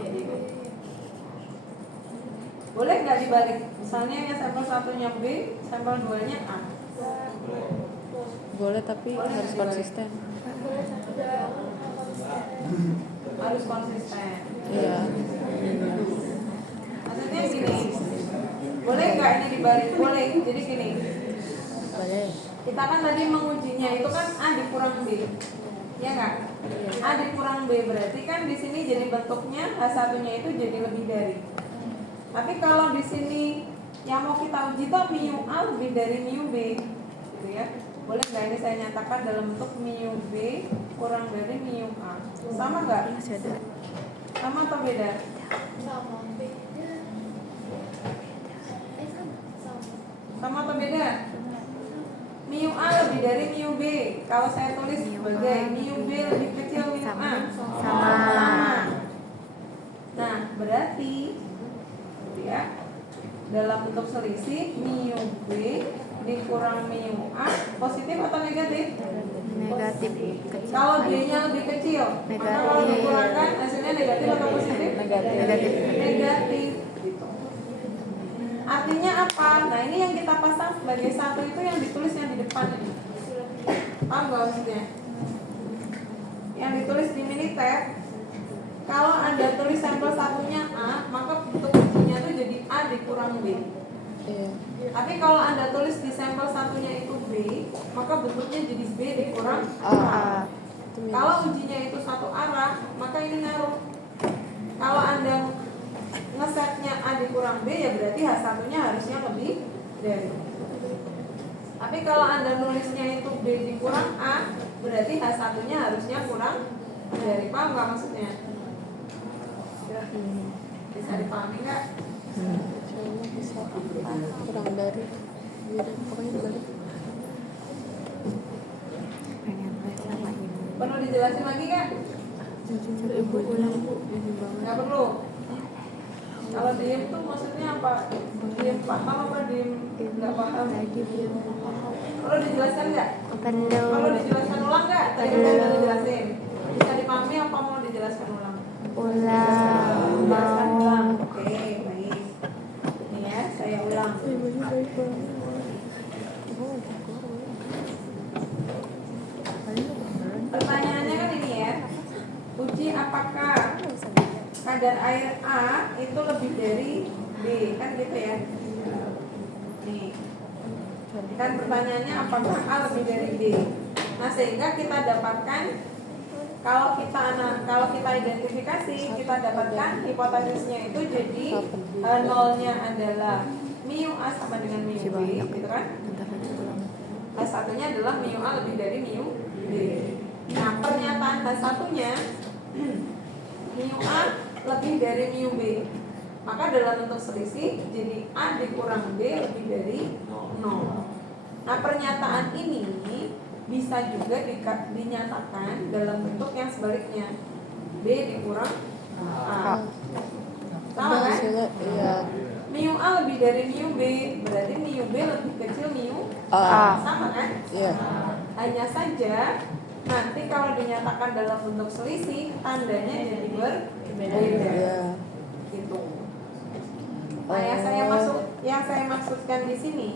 Boleh nggak dibalik? Misalnya yang sampel 1-nya B, sampel 2-nya A. Boleh tapi harus konsisten. Harus konsisten. Iya. Maksudnya gini, boleh nggak ini dibalik? Boleh. Jadi gini, Boleh. kita kan tadi mengujinya itu kan A dikurang B, ya nggak? A dikurang B berarti kan di sini jadi bentuknya H1-nya itu jadi lebih dari. Tapi kalau di sini yang mau kita uji itu mu A lebih dari mu B, gitu ya. Boleh nggak ini saya nyatakan dalam bentuk mu B kurang dari mu A? Sama nggak? Masih ada. Sama atau beda? Sama atau beda? Mu A lebih dari mu B. Kalau saya tulis sebagai mu B lebih kecil mu A. Sama. Nah, berarti ya dalam bentuk selisih mu B dikurang mu A positif atau negatif? Negatif. Kalau D-nya lebih kecil, maka kalau Negatif. dikurangkan hasilnya negatif atau positif? Negatif. Negatif. Gitu. Artinya apa? Nah ini yang kita pasang sebagai 1 itu yang ditulis yang di depan ini. Paham gak maksudnya? Yang ditulis di mini tab. Kalau Anda tulis sampel 1-nya A, maka bentuk ujinya itu jadi A dikurang B. Iya. Tapi kalau Anda tulis di sampel 1-nya itu B, maka bentuknya jadi B dikurang A. A. Itu minus. Kalau ujinya itu satu arah, maka ini ngaruh. Kalau Anda ngesetnya A dikurang B, ya berarti H1-nya harusnya lebih dari. Tapi kalau Anda nulisnya itu B dikurang A, berarti H1-nya harusnya kurang dari. Paham nggak maksudnya? Bisa dipahami nggak? Soalnya bisa kurang dari. Beda. Pokoknya dibalik. Pengen les sama ibu. Perlu dijelasin lagi nggak? Ibu ulang bu. Ini banget. Nggak perlu. Kalau diem tuh maksudnya apa? Diem paham apa diem nggak paham? Lagi belum. Perlu dijelaskan nggak? Perlu. Perlu dijelaskan ulang nggak? Tadi kan udah dijelasin. Bisa dipahami apa mau dijelaskan ulang? Ulang. Dijelaskan Mau. ulang. Oke, baik. Ini ya, saya ulang. Ibunya baik banget. Pertanyaannya kan ini ya. Uji apakah kadar air A itu lebih dari B, kan gitu ya. Nih. Kan pertanyaannya apakah A lebih dari B? Nah, sehingga kita dapatkan kalau kita identifikasi, kita dapatkan hipotesisnya itu jadi nolnya adalah mu A sama dengan mu B, gitu kan? H1-nya adalah mu A lebih dari mu B. Nah, pernyataan H1-nya mu A lebih dari mu B. Maka dalam bentuk selisih jadi A dikurang B lebih dari 0. Nah, pernyataan ini bisa juga dinyatakan dalam bentuk yang sebaliknya, B dikurang A. Sama kan? Iya. Mu A lebih dari mu B, berarti mu B lebih kecil mu A. Sama kan? Iya. Hanya saja nanti kalau dinyatakan dalam bentuk selisih, tandanya jadi berbeda. Iya. Gitu. Nah, yang saya maksudkan di sini,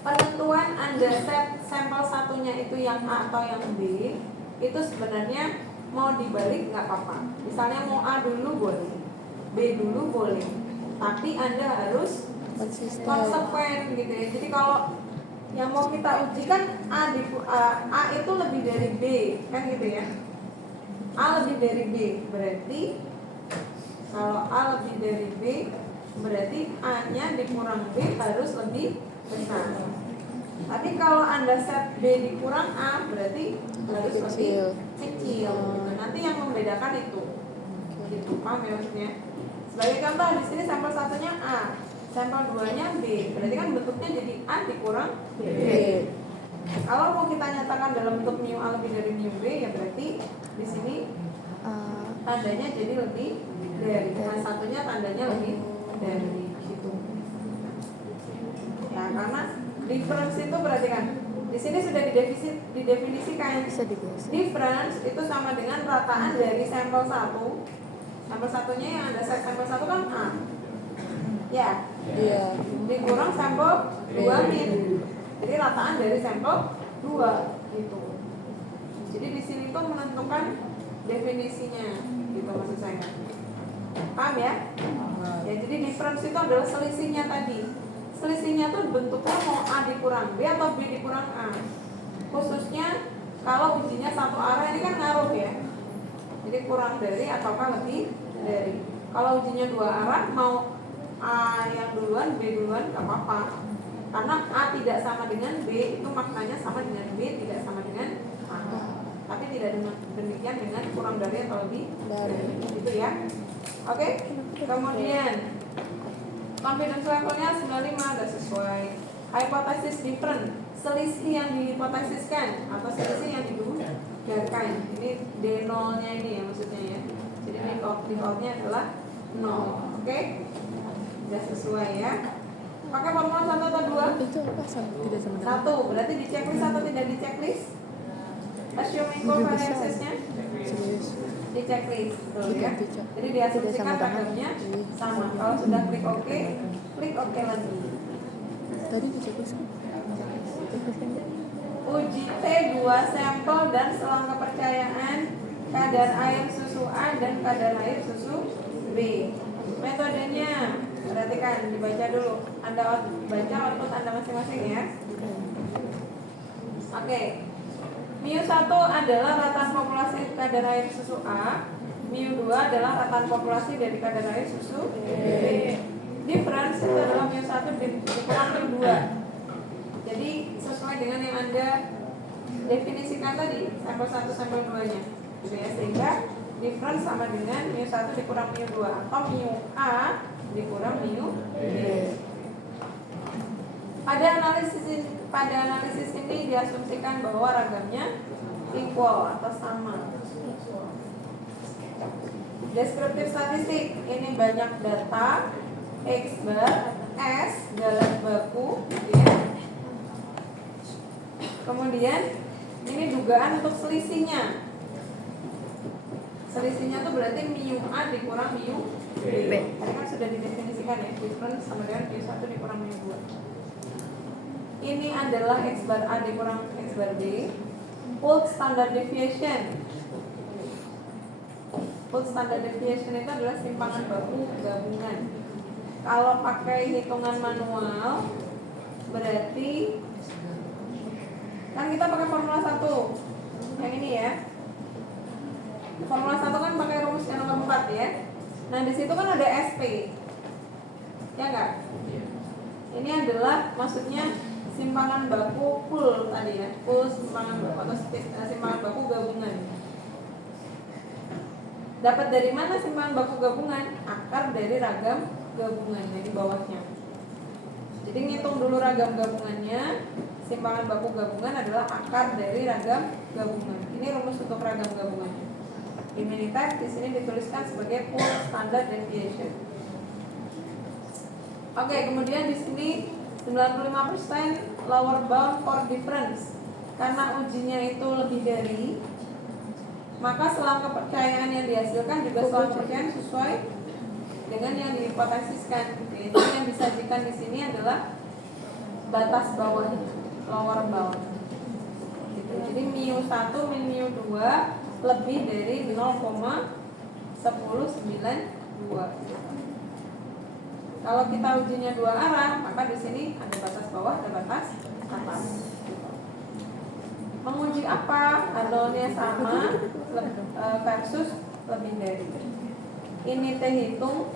penentuan Anda sampel satunya itu yang A atau yang B, itu sebenarnya mau dibalik nggak apa-apa. Misalnya mau A dulu boleh, B dulu boleh, tapi Anda harus konsekuen gitu ya. Jadi kalau yang mau kita uji kan A itu lebih dari B, kan gitu ya. A lebih dari B, berarti kalau A lebih dari B, berarti A-nya dikurang B harus lebih besar. Tapi kalau Anda set B dikurang A, berarti harus lebih kecil. Gitu. Nanti yang membedakan itu. Gitu, paham ya maksudnya? Sebagai contoh di sini sampel satunya A, sampel 2-nya B. Berarti kan bentuknya jadi A dikurang B. Kalau mau kita nyatakan dalam bentuk mu A lebih dari mu B, ya berarti di sini tandanya jadi lebih dari. Nah, satunya tandanya lebih dari gitu. Ya, karena difference itu berarti kan di sini sudah didefinisikan difference itu sama dengan rataan dari sampel 1. Sampel satunya yang ada sampel 1 kan A. Ya. Iya. Dikurang sampel 2 min. Jadi rataan dari sampel 2 gitu. Jadi di sini tuh menentukan definisinya gitu maksud saya. Paham ya? Ya, jadi difference itu adalah selisihnya tadi. Selisihnya tuh bentuknya mau A dikurang B atau B dikurang A. Khususnya kalau ujinya satu arah, ini kan ngaruh ya. Jadi kurang dari ataukah lebih dari. Kalau ujinya dua arah, mau A yang duluan, B duluan, gak apa-apa. Karena A tidak sama dengan B, itu maknanya sama dengan B, tidak sama dengan A. Tapi tidak demikian dengan kurang dari atau lebih dari. Gitu ya. Oke? Kemudian confidence levelnya 95 udah sesuai. Hypothesis different, selisih yang dihipotesiskan atau selisih yang didugakan. Ini D0-nya ini ya maksudnya ya. Jadi defaultnya adalah 0. Oke? Udah sesuai ya. Pakai formula 1 atau 2? Itu apa? Tidak sama dengan 1, berarti di checklist atau tidak di checklist? Assuming covariances-nya serius. di checklist, betul ya. Jadi Tidak sama diasumsikan dengan ragamnya sama. Kalau sudah klik OK, klik OK lagi. Tadi di checklist kan? Uji T 2 sampel dan selang kepercayaan kadar air susu A dan kadar air susu B. Metodenya, perhatikan, dibaca dulu. Anda baca output Anda masing-masing ya. Oke. Mu 1 adalah rataan populasi kadar air susu A. Mu 2 adalah rataan populasi dari kadar air susu B. Difference itu adalah mu 1 dikurang mu 2. Jadi sesuai dengan yang Anda definisikan tadi, sampel 1 sampel 2-nya. Gitu ya, sehingga difference sama dengan mu 1 dikurang mu 2 atau mu A dikurang mu B. Pada analisis ini diasumsikan bahwa ragamnya equal atau sama. Deskriptif statistik, ini banyak data, X bar, S garis baku, gitu ya. Kemudian ini dugaan untuk selisihnya. Selisihnya tuh berarti mu A dikurang mu B. Tadi kan sudah didefinisikan ya, difference sama dengan mu 1 dikurang mu 2. Ini adalah X bar A dikurang X bar B. Pooled standard deviation. Pooled standard deviation itu adalah simpangan baku gabungan. Kalau pakai hitungan manual berarti Kan kita pakai formula 1. Yang ini ya. Formula 1 kan pakai rumus yang nomor 4 ya. Nah, di situ kan ada SP. Ya enggak? Ini adalah maksudnya simpangan baku pool tadi ya. Pool simpangan baku atau simpangan baku gabungan. Dapat dari mana simpangan baku gabungan? Akar dari ragam gabungan di bawahnya. Jadi ngitung dulu ragam gabungannya. Simpangan baku gabungan adalah akar dari ragam gabungan. Ini rumus untuk ragam gabungannya. Di Minitype di sini dituliskan sebagai pool standard deviation. Oke, kemudian di sini 95% lower bound for difference. Karena ujinya itu lebih dari, maka selang kepercayaan yang dihasilkan juga selang kepercayaan sesuai dengan yang dihipotesiskan. Jadi yang disajikan di sini adalah batas bawah, lower bound. Gitu. Jadi mu 1 min mu 2 lebih dari 0,1092. Kalau kita ujinya dua arah, maka di sini ada batas bawah, ada batas atas. Menguji apa? Arnoldnya sama versus lebih dari. Ini teh hitung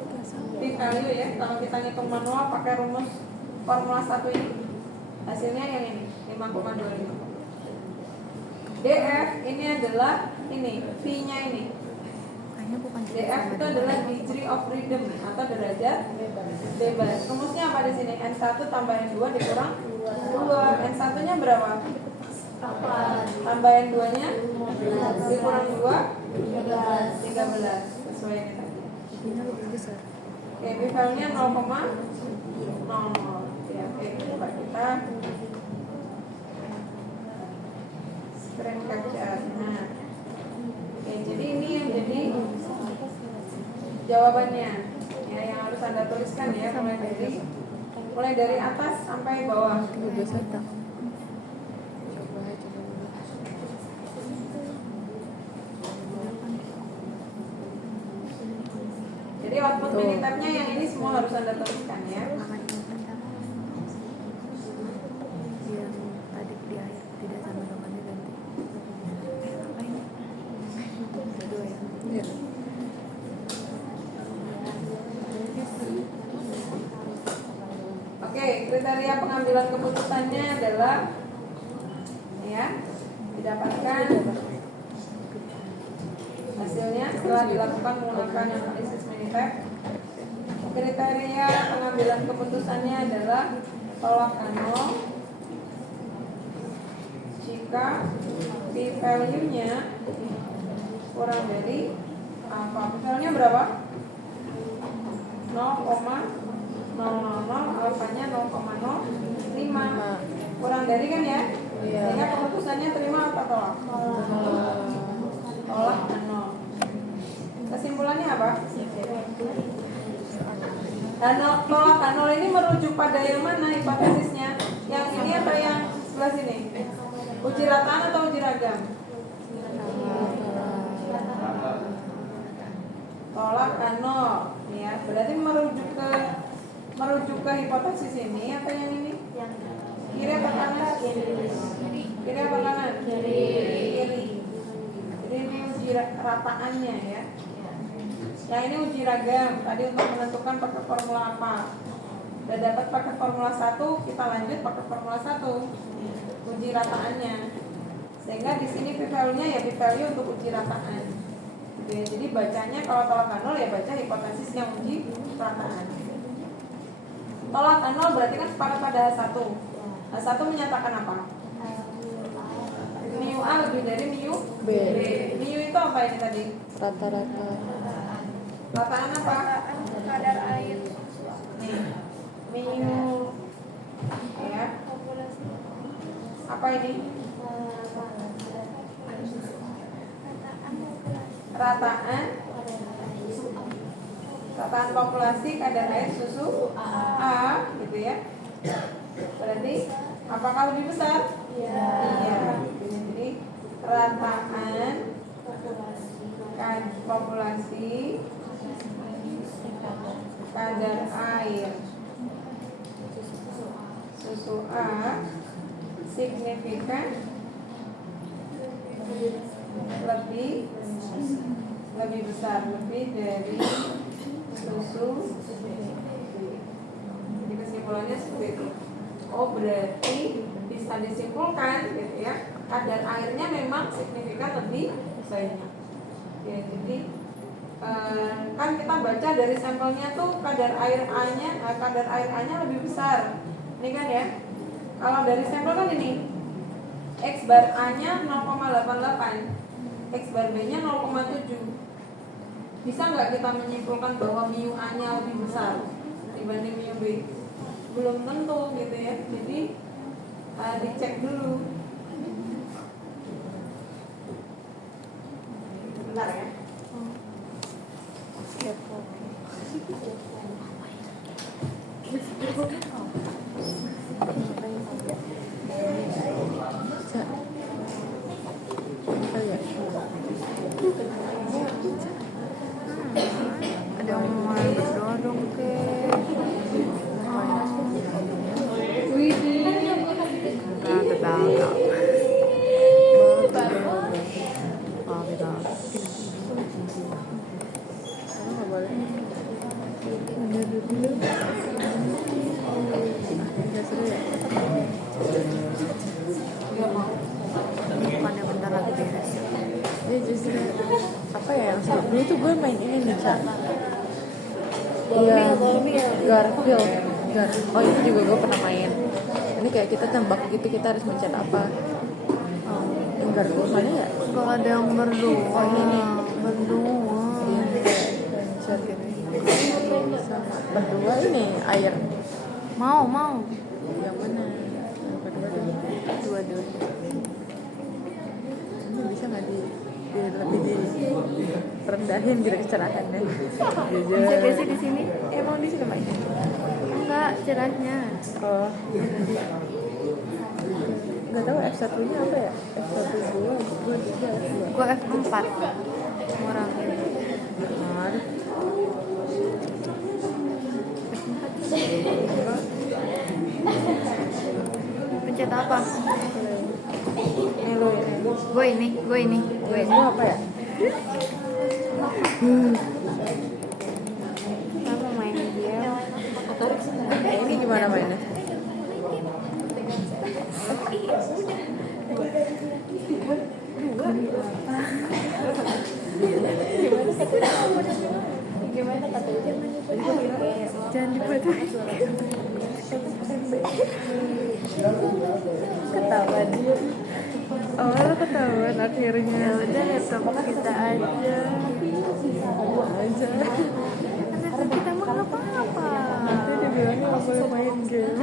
p-value ya. Kalau kita ngitung manual pakai rumus formula 1 ini, hasilnya yang ini 5,25. DF ini adalah ini V-nya ini. DF itu adalah degree of freedom atau derajat bebas. Rumusnya apa di sini? N1 tambah N2 dikurang 2. N1 nya berapa? Tambah N2 nya dikurang 2 13. Sesuai ini tadi. Oke, B-value nya 0,00. Ya, oke, coba kita screen capture. Nah, oke, jadi ini yang jadi jawabannya ya, yang harus Anda tuliskan ya, mulai dari atas sampai bawah. Jadi output Minitype-nya yang ini semua harus Anda tuliskan ya. Oke, kriteria pengambilan keputusannya adalah ya, didapatkan hasilnya setelah dilakukan menggunakan analisis Minitype. Kriteria pengambilan keputusannya adalah tolak nol jika p-value-nya kurang dari apa? P-value-nya berapa? 0,000, alfanya 0,05. Kurang dari kan ya? Sehingga keputusannya terima atau tolak? Tolak nol. Kesimpulannya apa? Tolak nol ini merujuk pada yang mana hipotesisnya? Yang ini atau yang sebelah sini? Uji rataan atau uji ragam? Tolak nol. Ya, berarti merujuk ke hipotesis ini atau yang ini? Kiri apa kanan? Kiri apa kanan? Kiri. Jadi ini uji rataannya ya. Yang ini uji ragam. Tadi untuk menentukan pakai formula apa. Sudah dapat pakai formula 1, kita lanjut pakai formula 1. Uji rataannya. Sehingga di sini p-value-nya ya p-value untuk uji rataan. Gitu ya. Jadi bacanya kalau tolak nol ya baca hipotesis yang uji rataan. Tolak nol berarti kan sepakat pada H1. H1 menyatakan apa? Mu A lebih dari mu B. Mu itu apa ini tadi? Rata-rata. Rataan apa? Kadar air. Nih, mu ya. Apa ini? Rataan populasi kadar air susu A gitu ya. Berarti apakah lebih besar? Iya. Jadi rataan populasi kadar air susu A signifikan lebih besar, lebih dari susu. Jadi kesimpulannya seperti itu. Oh, berarti bisa disimpulkan gitu ya, kadar airnya memang signifikan lebih banyak. Ya, jadi kan kita baca dari sampelnya tuh kadar air A-nya lebih besar. Ini kan ya. Kalau dari sampel kan ini X bar A-nya 0,88, X bar B-nya 0,7. Bisa nggak kita menyimpulkan bahwa mu A-nya lebih besar dibanding mu B? Belum tentu gitu ya. Jadi dicek dulu. Bentar ya. Ada yang mau berdoa dong ke. Bukannya bentar lagi beres. Dia justru apa ya yang seru dulu tuh gue main ini nih Cak. Iya, Garfield. Oh itu juga gue pernah main. Ini kayak kita tembak gitu, kita harus mencet apa. Yang Garfield mana ya? Gak ada yang berdoa. Oh ini Berdoa. Iya, mencet gini. Sama berdua ini air. Mau. Yang mana? Yang kedua dulu. Dua. Ini bisa nggak lebih rendahin gitu kecerahannya? Bisa gak sih di sini? Emang di sini main? Enggak, cerahnya. Oh, nggak tahu F1 nya apa ya? F1 gue 3 F2. Gua F4. Orang. Pencet apa? Gue ini. Itu apa ya? Apa main dia? Ini gimana mainnya? Gimana katanya? Jangan dibuat. Ketahuan dia. Oh, ketahuan akhirnya. Ya udah laptop kita aja. Laptop kita mah nggak apa-apa. Nanti dia bilangnya nggak boleh main game.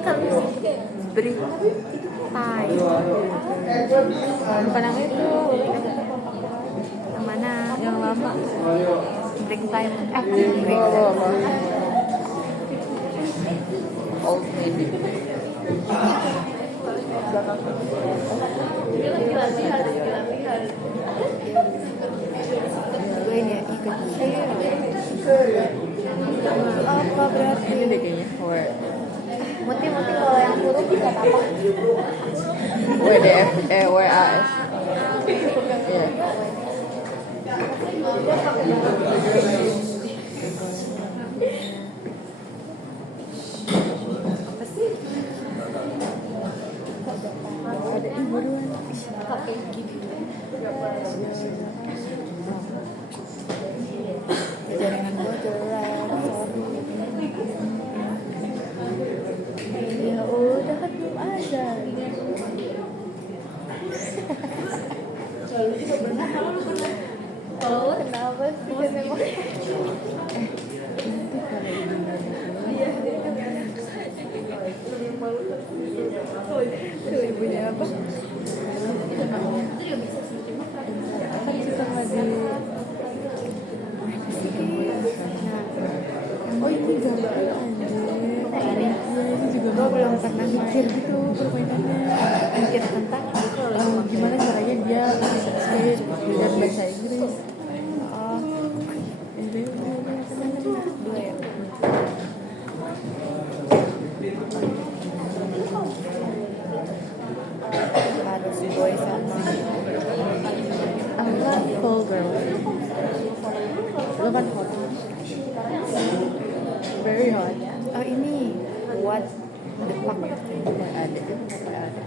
Kan break time. Bukan yang itu. Yang mana? Yang lama. Break time. Break time. Old maybe. Gue ini ikut apa berarti? Ini deh kayaknya. Muti kalau yang huruf bisa apa? WDF WAS. Iya. Apa sih? Ada buruan. Pakai gini. Jaringan gue jelek. Ya udah kan belum ada. Oh, kenapa sih? Kan memang. Tuh ibunya apa? Kan kita lagi. Oh ini gambar anjir. Iya ini juga gue belum pernah mikir gitu permainannya. Mikir tentang Gimana caranya dia bisa speed dan bahasa Inggris. oh, Ini dua ya. Terus boy sama I'm not cool girl. Lu kan hot. Very hot. oh ini what the fuck Nggak ada. Nggak ada.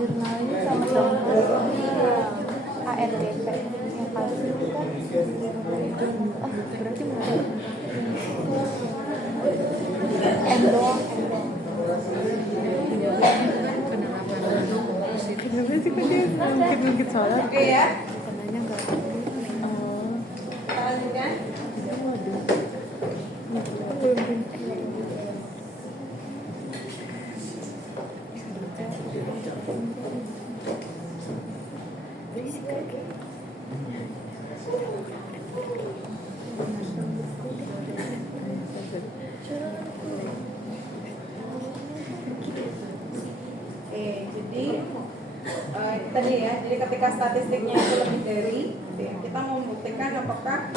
jurnalnya sama-sama ARDP yang palsu kan berarti bukan M doang Kenapa sih kok dia ngungkit solar? Oke ya, katanya enggak kita lanjutkan. Oke, jadi tadi ya, jadi ketika statistiknya itu lebih dari, kita mau membuktikan apakah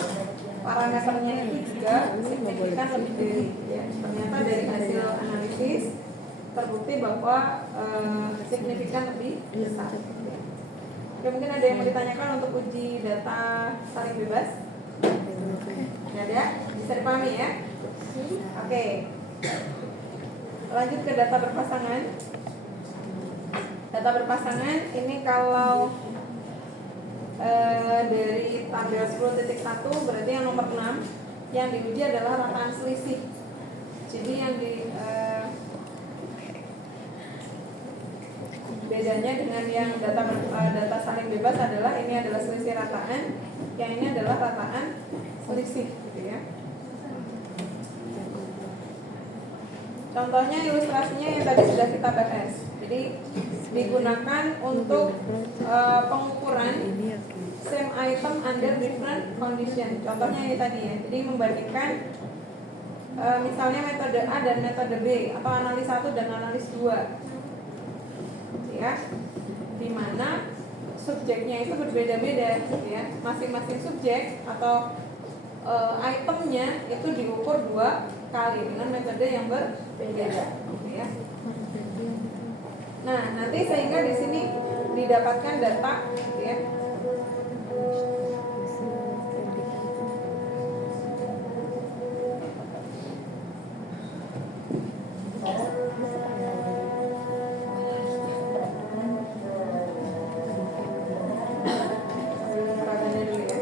parameternya itu juga signifikan lebih dari. Ya, ternyata dari hasil analisis terbukti bahwa signifikan lebih besar. Oke, mungkin ada yang mau ditanyakan untuk uji data saling bebas? Nggak ada? Bisa dipahami ya? Oke, lanjut ke data berpasangan. Data berpasangan ini kalau dari tabel 10.1 berarti yang nomor 6 yang diuji adalah rataan selisih. Jadi yang bedanya dengan yang data saling bebas adalah ini adalah selisih rataan, yang ini adalah rataan selisih, gitu ya. Contohnya ilustrasinya yang tadi sudah kita bahas. Jadi digunakan untuk pengukuran same item under different condition. Contohnya ini tadi ya. Jadi membandingkan misalnya metode A dan metode B atau analis 1 dan analis 2. Ya. Di mana subjeknya itu berbeda-beda ya. Masing-masing subjek atau itemnya itu diukur 2 kali dengan metode yang berbeda ya. Nah, nanti sehingga di sini didapatkan data ya. Peragannya dulu ya.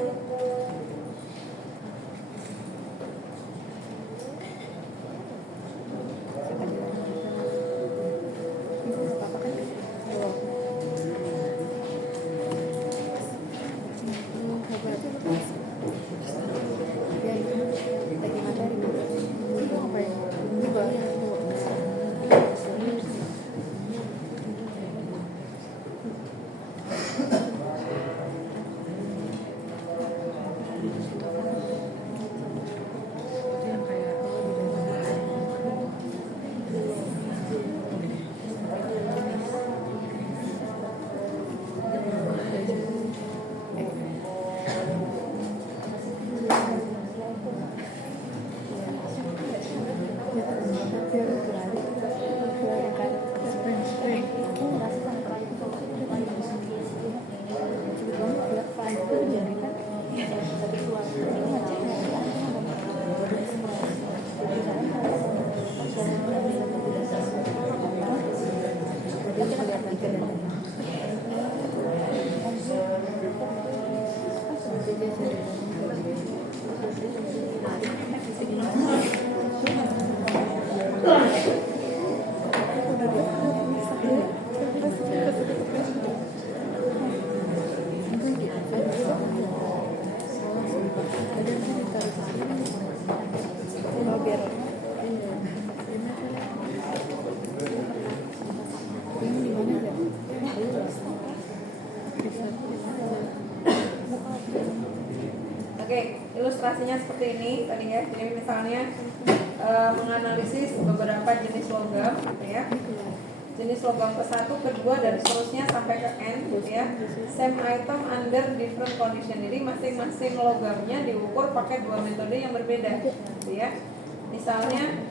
Oke, ilustrasinya seperti ini tadi ya. Jadi misalnya menganalisis beberapa jenis logam, gitu ya. jenis logam ke-1, kedua, dan seterusnya sampai ke N gitu ya. Same item under different condition. Jadi masing-masing logamnya diukur pakai dua metode yang berbeda gitu ya. Misalnya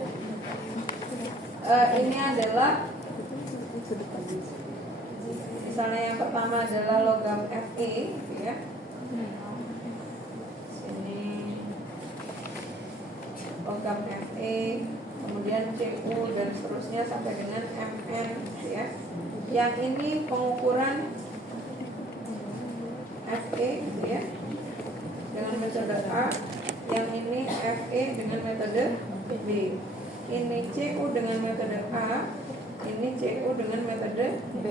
ini adalah, misalnya yang pertama adalah logam Fe gitu ya. Sini logam Fe, kemudian Cu dan seterusnya sampai dengan Mn gitu ya. Yang ini pengukuran Fe gitu ya dengan metode A, yang ini Fe dengan metode B. Ini Cu dengan metode A, ini Cu dengan metode B,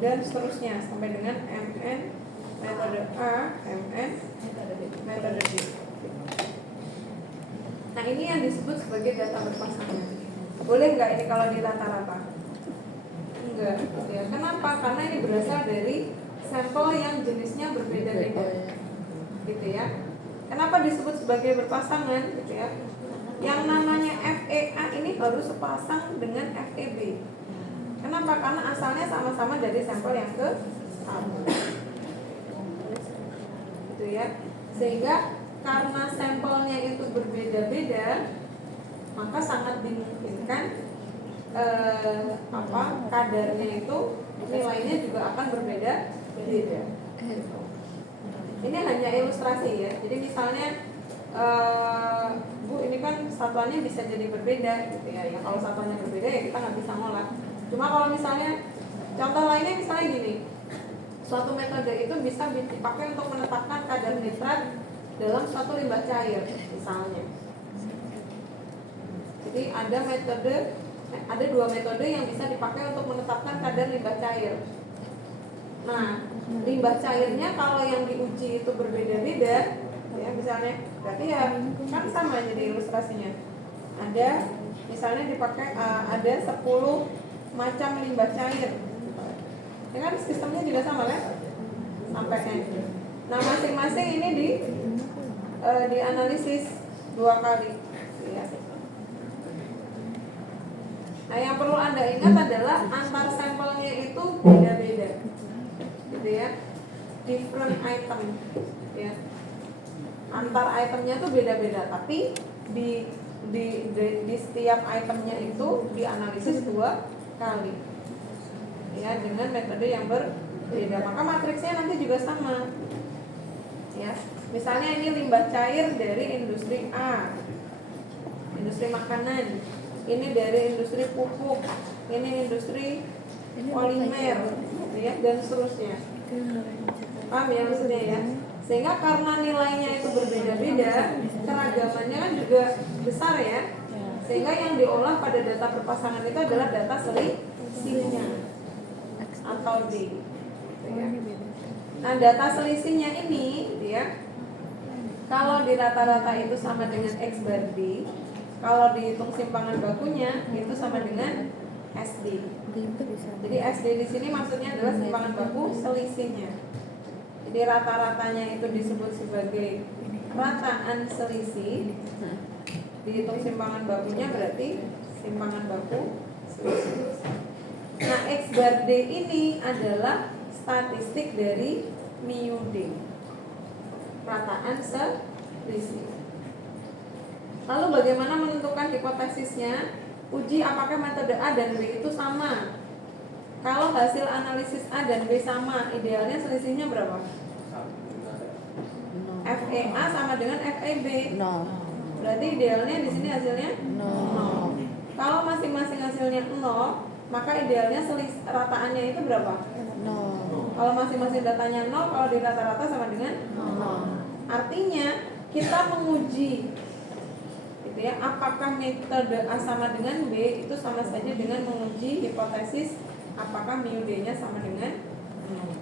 dan seterusnya sampai dengan Mn metode A, Mn metode B. Nah, ini yang disebut sebagai data berpasangan. Boleh nggak ini kalau di rata-rata? Enggak, gitu ya. Kenapa? Karena ini berasal dari sampel yang jenisnya berbeda-beda, gitu ya. Kenapa disebut sebagai berpasangan, gitu ya? Yang namanya FEA ini baru sepasang dengan FEB. Kenapa? Karena asalnya sama-sama dari sampel yang ke-1, gitu ya. Sehingga karena sampelnya itu berbeda-beda, maka sangat dimungkinkan kadarnya itu nilainya juga akan berbeda-beda. Ini hanya ilustrasi ya. Jadi misalnya Bu, ini kan satuannya bisa jadi berbeda gitu ya. Ya kalau satuannya berbeda ya kita nggak bisa ngolah. Cuma kalau misalnya contoh lainnya misalnya gini, suatu metode itu bisa dipakai untuk menetapkan kadar nitrat dalam suatu limbah cair misalnya. Jadi ada dua metode yang bisa dipakai untuk menetapkan kadar limbah cair. Nah, limbah cairnya kalau yang diuji itu berbeda-beda, ya misalnya, berarti ya kan sama jadi ilustrasinya. Ada misalnya dipakai ada 10 macam limbah cair. Ya kan sistemnya juga sama kan? Sampai N. Nah, masing-masing ini dianalisis 2 kali. Ya. Nah, yang perlu Anda ingat adalah antar sampelnya itu beda-beda, gitu ya, different item, ya. Antar itemnya itu beda-beda, tapi di setiap itemnya itu dianalisis 2 kali, ya, dengan metode yang berbeda. Maka matriksnya nanti juga sama, ya. Misalnya ini limbah cair dari industri A, industri makanan. Ini dari industri pupuk, ini industri polimer, ya, dan seterusnya. Paham ya maksudnya ya? Sehingga karena nilainya itu berbeda-beda, keragamannya kan juga besar ya. Sehingga yang diolah pada data perpasangan itu adalah data selisihnya atau D. Ya. Nah, data selisihnya ini, ya, kalau di rata-rata itu sama dengan X bar D. Kalau dihitung simpangan bakunya itu sama dengan SD. Jadi SD di sini maksudnya adalah simpangan baku selisihnya. Jadi rata-ratanya itu disebut sebagai rataan selisih. Dihitung simpangan bakunya berarti simpangan baku selisih. Nah, X bar D ini adalah statistik dari mu D, rataan selisih. Lalu bagaimana menentukan hipotesisnya? Uji apakah metode A dan B itu sama. Kalau hasil analisis A dan B sama, idealnya selisihnya berapa? FEA sama dengan FEB. Berarti idealnya di sini hasilnya 0. Kalau masing-masing hasilnya 0, maka idealnya rataannya itu berapa? 0. Kalau masing-masing datanya 0, kalau di rata-rata sama dengan 0. Artinya kita menguji, gitu ya, apakah metode A sama dengan B itu sama saja dengan menguji hipotesis apakah mu D-nya sama dengan 0.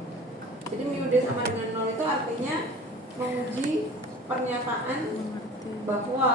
Jadi mu D sama dengan 0 itu artinya menguji pernyataan bahwa